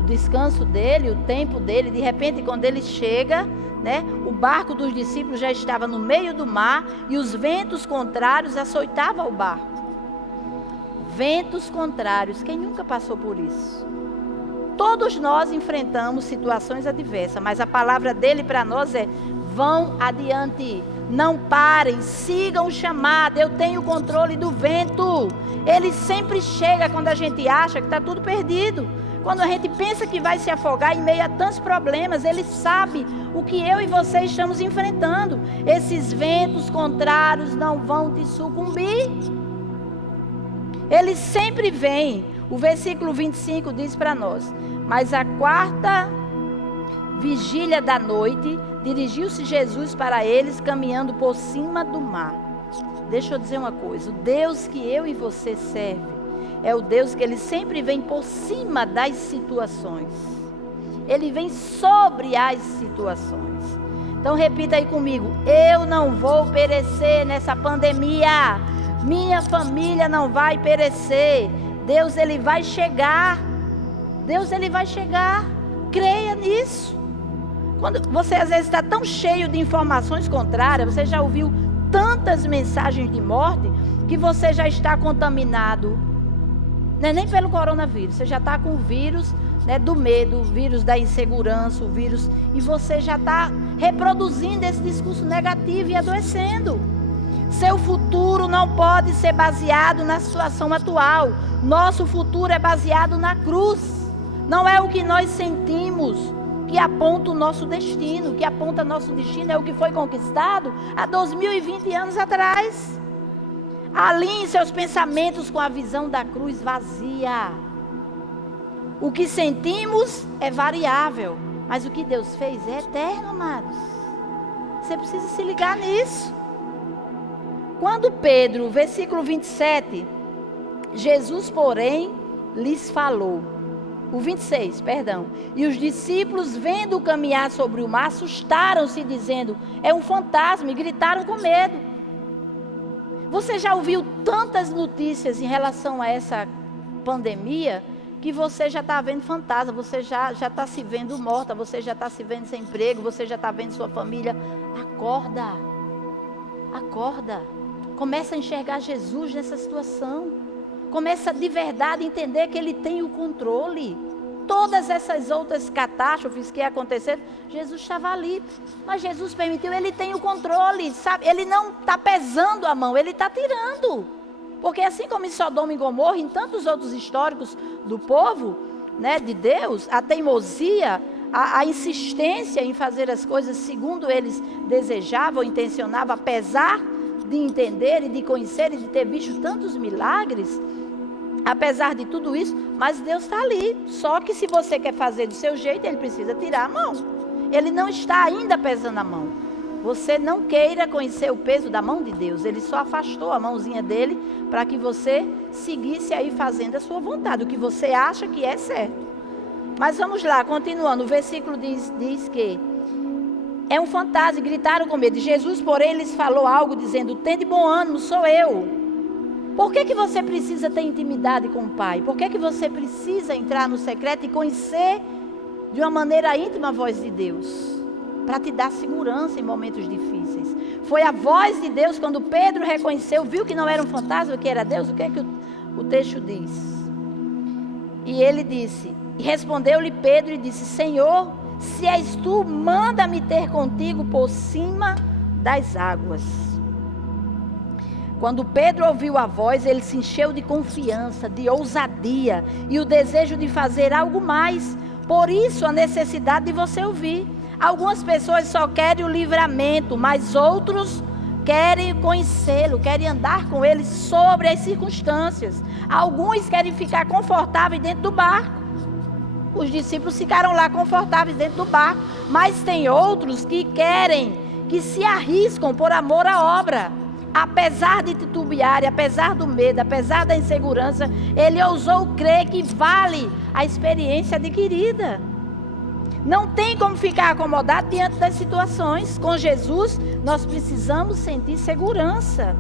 descanso dele, o tempo dele. De repente, quando ele chega, né, o barco dos discípulos já estava no meio do mar e os ventos contrários açoitavam o barco. Ventos contrários. Quem nunca passou por isso? Todos nós enfrentamos situações adversas, mas a palavra dele para nós é: vão adiante, não parem, sigam o chamado. Eu tenho o controle do vento. Ele sempre chega quando a gente acha que está tudo perdido. Quando a gente pensa que vai se afogar em meio a tantos problemas, Ele sabe o que eu e você estamos enfrentando. Esses ventos contrários não vão te sucumbir. Ele sempre vem. O versículo 25 diz para nós: mas a 4ª vigília da noite, dirigiu-se Jesus para eles, caminhando por cima do mar. Deixa eu dizer uma coisa: o Deus que eu e você serve é o Deus que Ele sempre vem por cima das situações. Ele vem sobre as situações. Então repita aí comigo: eu não vou perecer nessa pandemia. Minha família não vai perecer. Deus, Ele vai chegar. Deus, Ele vai chegar. Creia nisso. Quando você às vezes está tão cheio de informações contrárias, você já ouviu tantas mensagens de morte, que você já está contaminado. Não é nem pelo coronavírus, você já está com o vírus, né, do medo, o vírus da insegurança, o vírus, e você já está reproduzindo esse discurso negativo e adoecendo. Seu futuro não pode ser baseado na situação atual. Nosso futuro é baseado na cruz. Não é o que nós sentimos que aponta o nosso destino. O que aponta nosso destino é o que foi conquistado há 2020 anos atrás. Alinhe seus pensamentos com a visão da cruz vazia. O que sentimos é variável, mas o que Deus fez é eterno, amados. Você precisa se ligar nisso. Quando Pedro, versículo 27, Jesus, porém, lhes falou. O 26, perdão. E os discípulos, vendo-o caminhar sobre o mar, assustaram-se, dizendo: é um fantasma, e gritaram com medo. Você já ouviu tantas notícias em relação a essa pandemia, que você já está vendo fantasma, você já está se vendo morta, você já está se vendo sem emprego, você já está vendo sua família. Acorda. Acorda. Começa a enxergar Jesus nessa situação. Começa de verdade a entender que Ele tem o controle. Todas essas outras catástrofes que aconteceram, Jesus estava ali. Mas Jesus permitiu, Ele tem o controle, sabe? Ele não está pesando a mão, Ele está tirando. Porque assim como em Sodoma e Gomorra, em tantos outros históricos do povo, né, de Deus, a teimosia, a insistência em fazer as coisas segundo eles desejavam, intencionavam, apesar de entender e de conhecer e de ter visto tantos milagres, apesar de tudo isso, mas Deus está ali. Só que se você quer fazer do seu jeito, Ele precisa tirar a mão. Ele não está ainda pesando a mão. Você não queira conhecer o peso da mão de Deus. Ele só afastou a mãozinha dele para que você seguisse aí fazendo a sua vontade, o que você acha que é certo. Mas vamos lá, continuando. O versículo diz que é um fantasma, gritaram com medo. Jesus, porém, lhes falou algo, dizendo: tende bom ânimo, sou eu. Por que você precisa ter intimidade com o Pai? Por que você precisa entrar no secreto e conhecer de uma maneira íntima a voz de Deus? Para te dar segurança em momentos difíceis. Foi a voz de Deus quando Pedro reconheceu, viu que não era um fantasma, que era Deus. O que é que o texto diz? E ele disse, e respondeu-lhe Pedro e disse: Senhor, se és tu, manda-me ter contigo por cima das águas. Quando Pedro ouviu a voz, ele se encheu de confiança, de ousadia e o desejo de fazer algo mais. Por isso a necessidade de você ouvir. Algumas pessoas só querem o livramento, mas outros querem conhecê-lo, querem andar com ele sobre as circunstâncias. Alguns querem ficar confortáveis dentro do barco. Os discípulos ficaram lá confortáveis dentro do barco. Mas tem outros que querem, que se arriscam por amor à obra. Apesar de titubear, apesar do medo, apesar da insegurança, ele ousou crer que vale a experiência adquirida. Não tem como ficar acomodado diante das situações. Com Jesus, nós precisamos sentir segurança.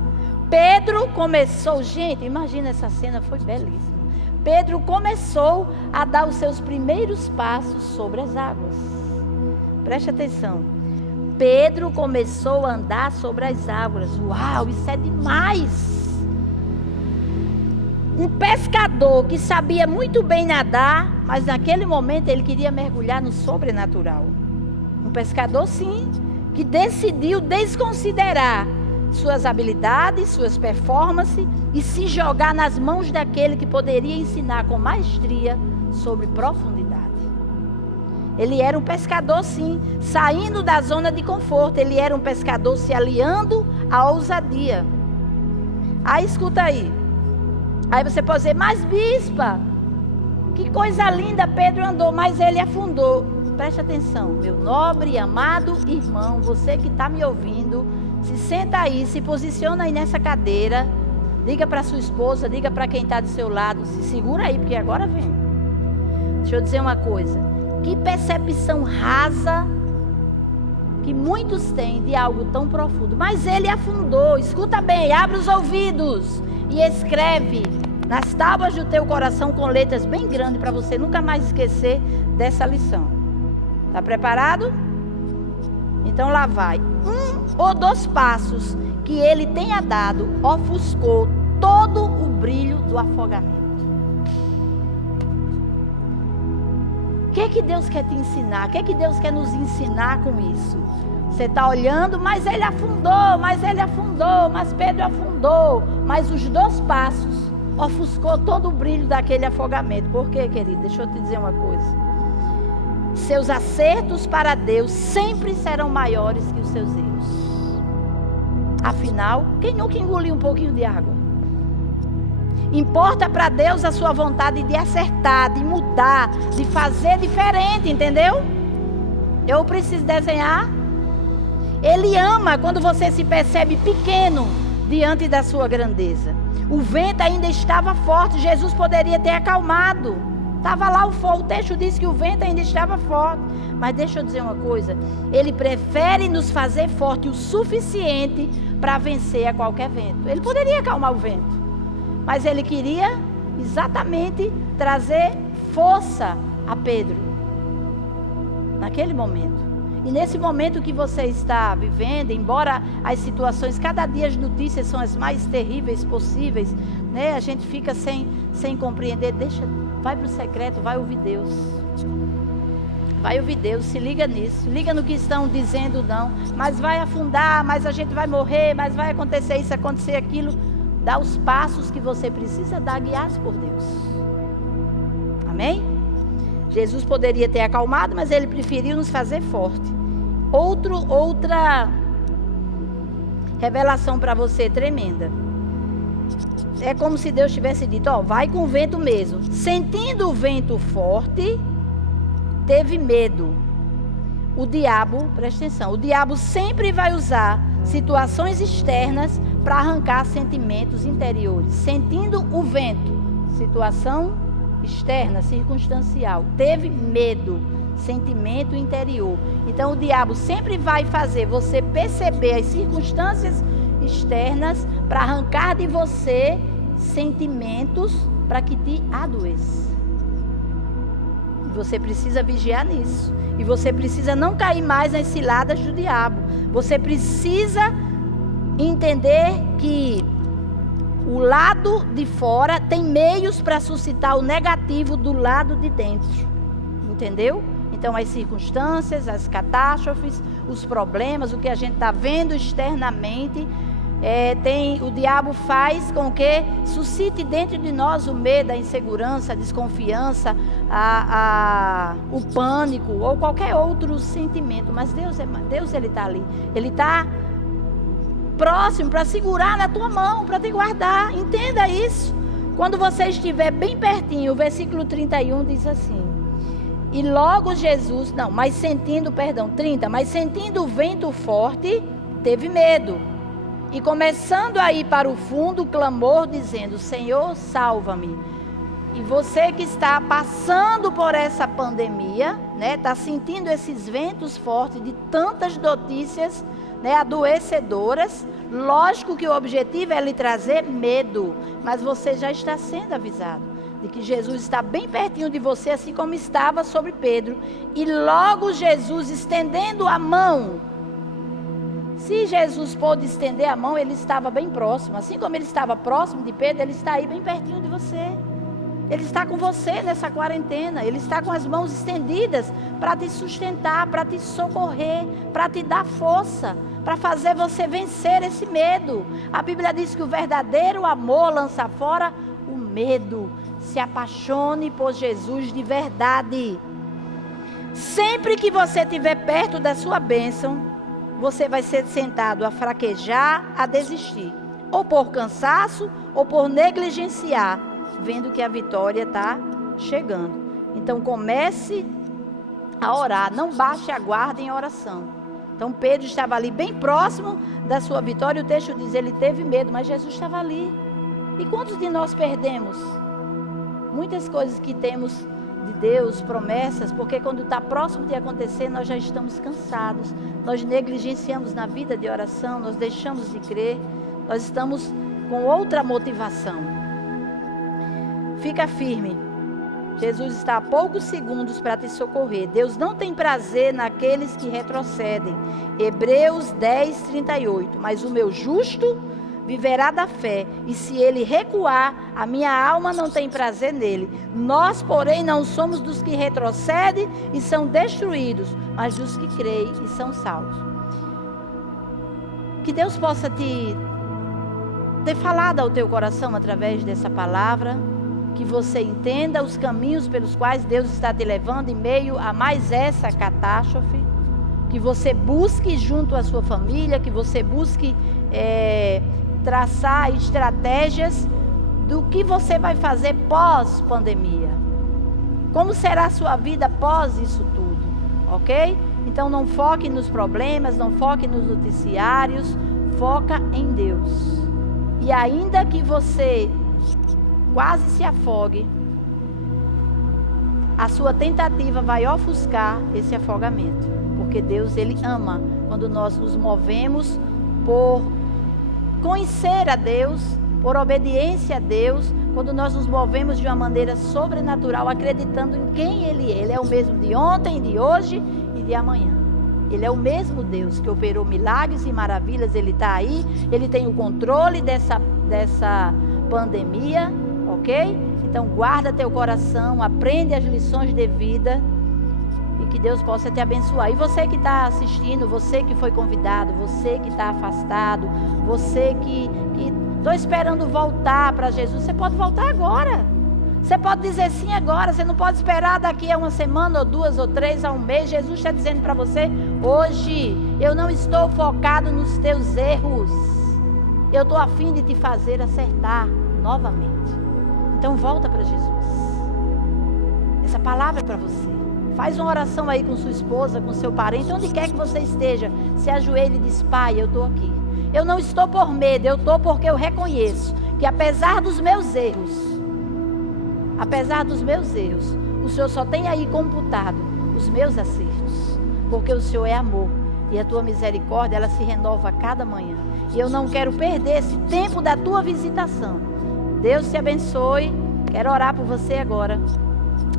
Pedro começou, gente, imagina essa cena, foi belíssima. Pedro começou a dar os seus primeiros passos sobre as águas. Preste atenção. Pedro começou a andar sobre as águas. Uau, isso é demais! Um pescador que sabia muito bem nadar, mas naquele momento ele queria mergulhar no sobrenatural. Um pescador, sim, que decidiu desconsiderar suas habilidades, suas performances e se jogar nas mãos daquele que poderia ensinar com maestria sobre profundidade. Ele era um pescador, sim, saindo da zona de conforto. Ele era um pescador se aliando à ousadia. Aí escuta aí. Aí você pode dizer, mas bispa, Que coisa linda, Pedro andou, mas ele afundou. Preste atenção, meu nobre e amado irmão, você que está me ouvindo, se senta aí, se posiciona aí nessa cadeira, diga para sua esposa, diga para quem está do seu lado, se segura aí, porque agora vem. Deixa eu dizer uma coisa, que percepção rasa que muitos têm de algo tão profundo, mas ele afundou. Escuta bem, abre os ouvidos e escreve nas tábuas do teu coração com letras bem grandes para você nunca mais esquecer dessa lição. Está preparado? Então lá vai. 1 ou 2 passos que ele tenha dado ofuscou todo o brilho do afogamento. O que Deus quer te ensinar? O que Deus quer nos ensinar com isso? Você está olhando, mas ele afundou, mas Pedro afundou. Mas os 2 passos ofuscou todo o brilho daquele afogamento. Por quê, querido? Deixa eu te dizer uma coisa. Seus acertos para Deus sempre serão maiores que os seus erros. Afinal, quem nunca engoliu um pouquinho de água? Importa para Deus a sua vontade de acertar, de mudar, de fazer diferente, entendeu? Eu preciso desenhar. Ele ama quando você se percebe pequeno diante da sua grandeza. O vento ainda estava forte, Jesus poderia ter acalmado. Estava lá o fogo, o texto diz que o vento ainda estava forte. Mas deixa eu dizer uma coisa, ele prefere nos fazer forte o suficiente para vencer a qualquer vento. Ele poderia acalmar o vento, mas ele queria exatamente trazer força a Pedro, naquele momento. E nesse momento que você está vivendo, embora as situações, cada dia as notícias são as mais terríveis possíveis, né? A gente fica sem compreender. Vai para o secreto, vai ouvir Deus. Vai ouvir Deus, se liga nisso. Liga no que estão dizendo, não. Mas vai afundar, mas a gente vai morrer, mas vai acontecer isso, acontecer aquilo. Dá os passos que você precisa dar, guiados por Deus. Amém? Jesus poderia ter acalmado, mas ele preferiu nos fazer forte. Outra revelação para você tremenda. É como se Deus tivesse dito, vai com o vento mesmo. Sentindo o vento forte, teve medo. O diabo, presta atenção, o diabo sempre vai usar situações externas para arrancar sentimentos interiores. Sentindo o vento, situação externa, circunstancial, teve medo, sentimento interior. Então o diabo sempre vai fazer você perceber as circunstâncias externas para arrancar de você sentimentos para que te adoeça. Você precisa vigiar nisso. E você precisa não cair mais nas ciladas do diabo. Você precisa entender que o lado de fora tem meios para suscitar o negativo do lado de dentro. Entendeu? Então as circunstâncias, as catástrofes, os problemas, o que a gente está vendo externamente, o diabo faz com que suscite dentro de nós o medo, a insegurança, a desconfiança, o pânico ou qualquer outro sentimento. Mas Deus ele está ali. Ele está próximo para segurar na tua mão, para te guardar. Entenda isso. Quando você estiver bem pertinho, o versículo 31 diz assim: e logo Jesus, mas sentindo o vento forte, teve medo. E começando a ir para o fundo, clamou dizendo: Senhor, salva-me. E você que está passando por essa pandemia, está sentindo esses ventos fortes de tantas notícias, adoecedoras, lógico que o objetivo é lhe trazer medo, mas você já está sendo avisado de que Jesus está bem pertinho de você, assim como estava sobre Pedro. E logo Jesus, estendendo a mão, se Jesus pôde estender a mão, ele estava bem próximo. Assim como ele estava próximo de Pedro, ele está aí bem pertinho de você. Ele está com você nessa quarentena. Ele está com as mãos estendidas para te sustentar, para te socorrer, para te dar força, para fazer você vencer esse medo. A Bíblia diz que o verdadeiro amor lança fora o medo. Se apaixone por Jesus de verdade. Sempre que você estiver perto da sua bênção, você vai ser tentado a fraquejar, a desistir. Ou por cansaço, ou por negligenciar, vendo que a vitória está chegando. Então comece a orar, não baixe a guarda em oração. Então Pedro estava ali bem próximo da sua vitória. O texto diz, ele teve medo, mas Jesus estava ali. E quantos de nós perdemos muitas coisas que temos de Deus, promessas, porque quando está próximo de acontecer, nós já estamos cansados, nós negligenciamos na vida de oração, nós deixamos de crer, nós estamos com outra motivação. Fica firme, Jesus está a poucos segundos para te socorrer. Deus não tem prazer naqueles que retrocedem. Hebreus 10, 38. Mas o meu justo viverá da fé, e se ele recuar, a minha alma não tem prazer nele. Nós, porém, não somos dos que retrocedem e são destruídos, mas dos que creem e são salvos. Que Deus possa ter falado ao teu coração através dessa palavra, que você entenda os caminhos pelos quais Deus está te levando em meio a mais essa catástrofe, que você busque junto à sua família, que você busque traçar estratégias do que você vai fazer pós-pandemia. Como será a sua vida pós isso tudo, ok? Então não foque nos problemas, não foque nos noticiários, foca em Deus. E ainda que você quase se afogue, a sua tentativa vai ofuscar esse afogamento. Porque Deus, Ele ama quando nós nos movemos por conhecer a Deus, por obediência a Deus, quando nós nos movemos de uma maneira sobrenatural, acreditando em quem Ele é. Ele é o mesmo de ontem, de hoje e de amanhã. Ele é o mesmo Deus que operou milagres e maravilhas. Ele está aí, Ele tem o controle dessa pandemia, ok? Então guarda teu coração, aprende as lições de vida, e que Deus possa te abençoar. E você que está assistindo, você que foi convidado, você que está afastado, você que estou esperando voltar para Jesus, você pode voltar agora. Você pode dizer sim agora, você não pode esperar daqui a uma semana, ou 2, ou 3, a um mês. Jesus está dizendo para você, hoje, eu não estou focado nos teus erros. Eu estou a fim de te fazer acertar novamente. Então volta para Jesus. Essa palavra é para você. Faz uma oração aí com sua esposa, com seu parente, onde quer que você esteja. Se ajoelhe e diz, Pai, eu estou aqui. Eu não estou por medo, eu estou porque eu reconheço que apesar dos meus erros, o Senhor só tem aí computado os meus acertos. Porque o Senhor é amor e a tua misericórdia, ela se renova a cada manhã. E eu não quero perder esse tempo da tua visitação. Deus te abençoe. Quero orar por você agora.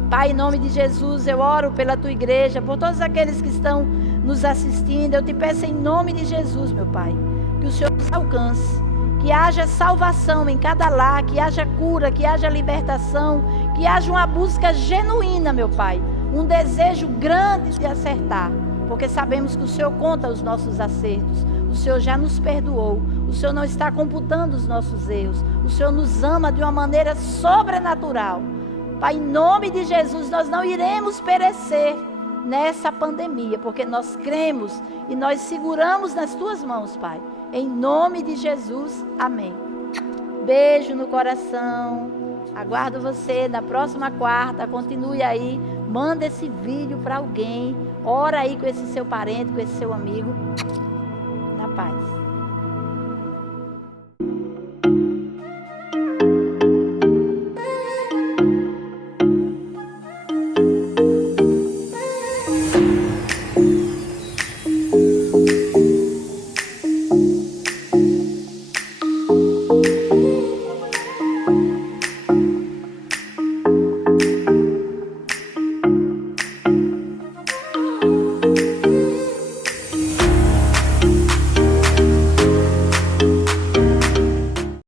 Pai, em nome de Jesus, eu oro pela tua igreja, por todos aqueles que estão nos assistindo. Eu te peço em nome de Jesus, meu Pai, que o Senhor nos alcance, que haja salvação em cada lar, que haja cura, que haja libertação, que haja uma busca genuína, meu Pai, um desejo grande de acertar, porque sabemos que o Senhor conta os nossos acertos, o Senhor já nos perdoou, o Senhor não está computando os nossos erros, o Senhor nos ama de uma maneira sobrenatural. Pai, em nome de Jesus, nós não iremos perecer nessa pandemia, porque nós cremos e nós seguramos nas tuas mãos, Pai. Em nome de Jesus, amém. Beijo no coração. Aguardo você na próxima quarta. Continue aí. Manda esse vídeo para alguém. Ora aí com esse seu parente, com esse seu amigo.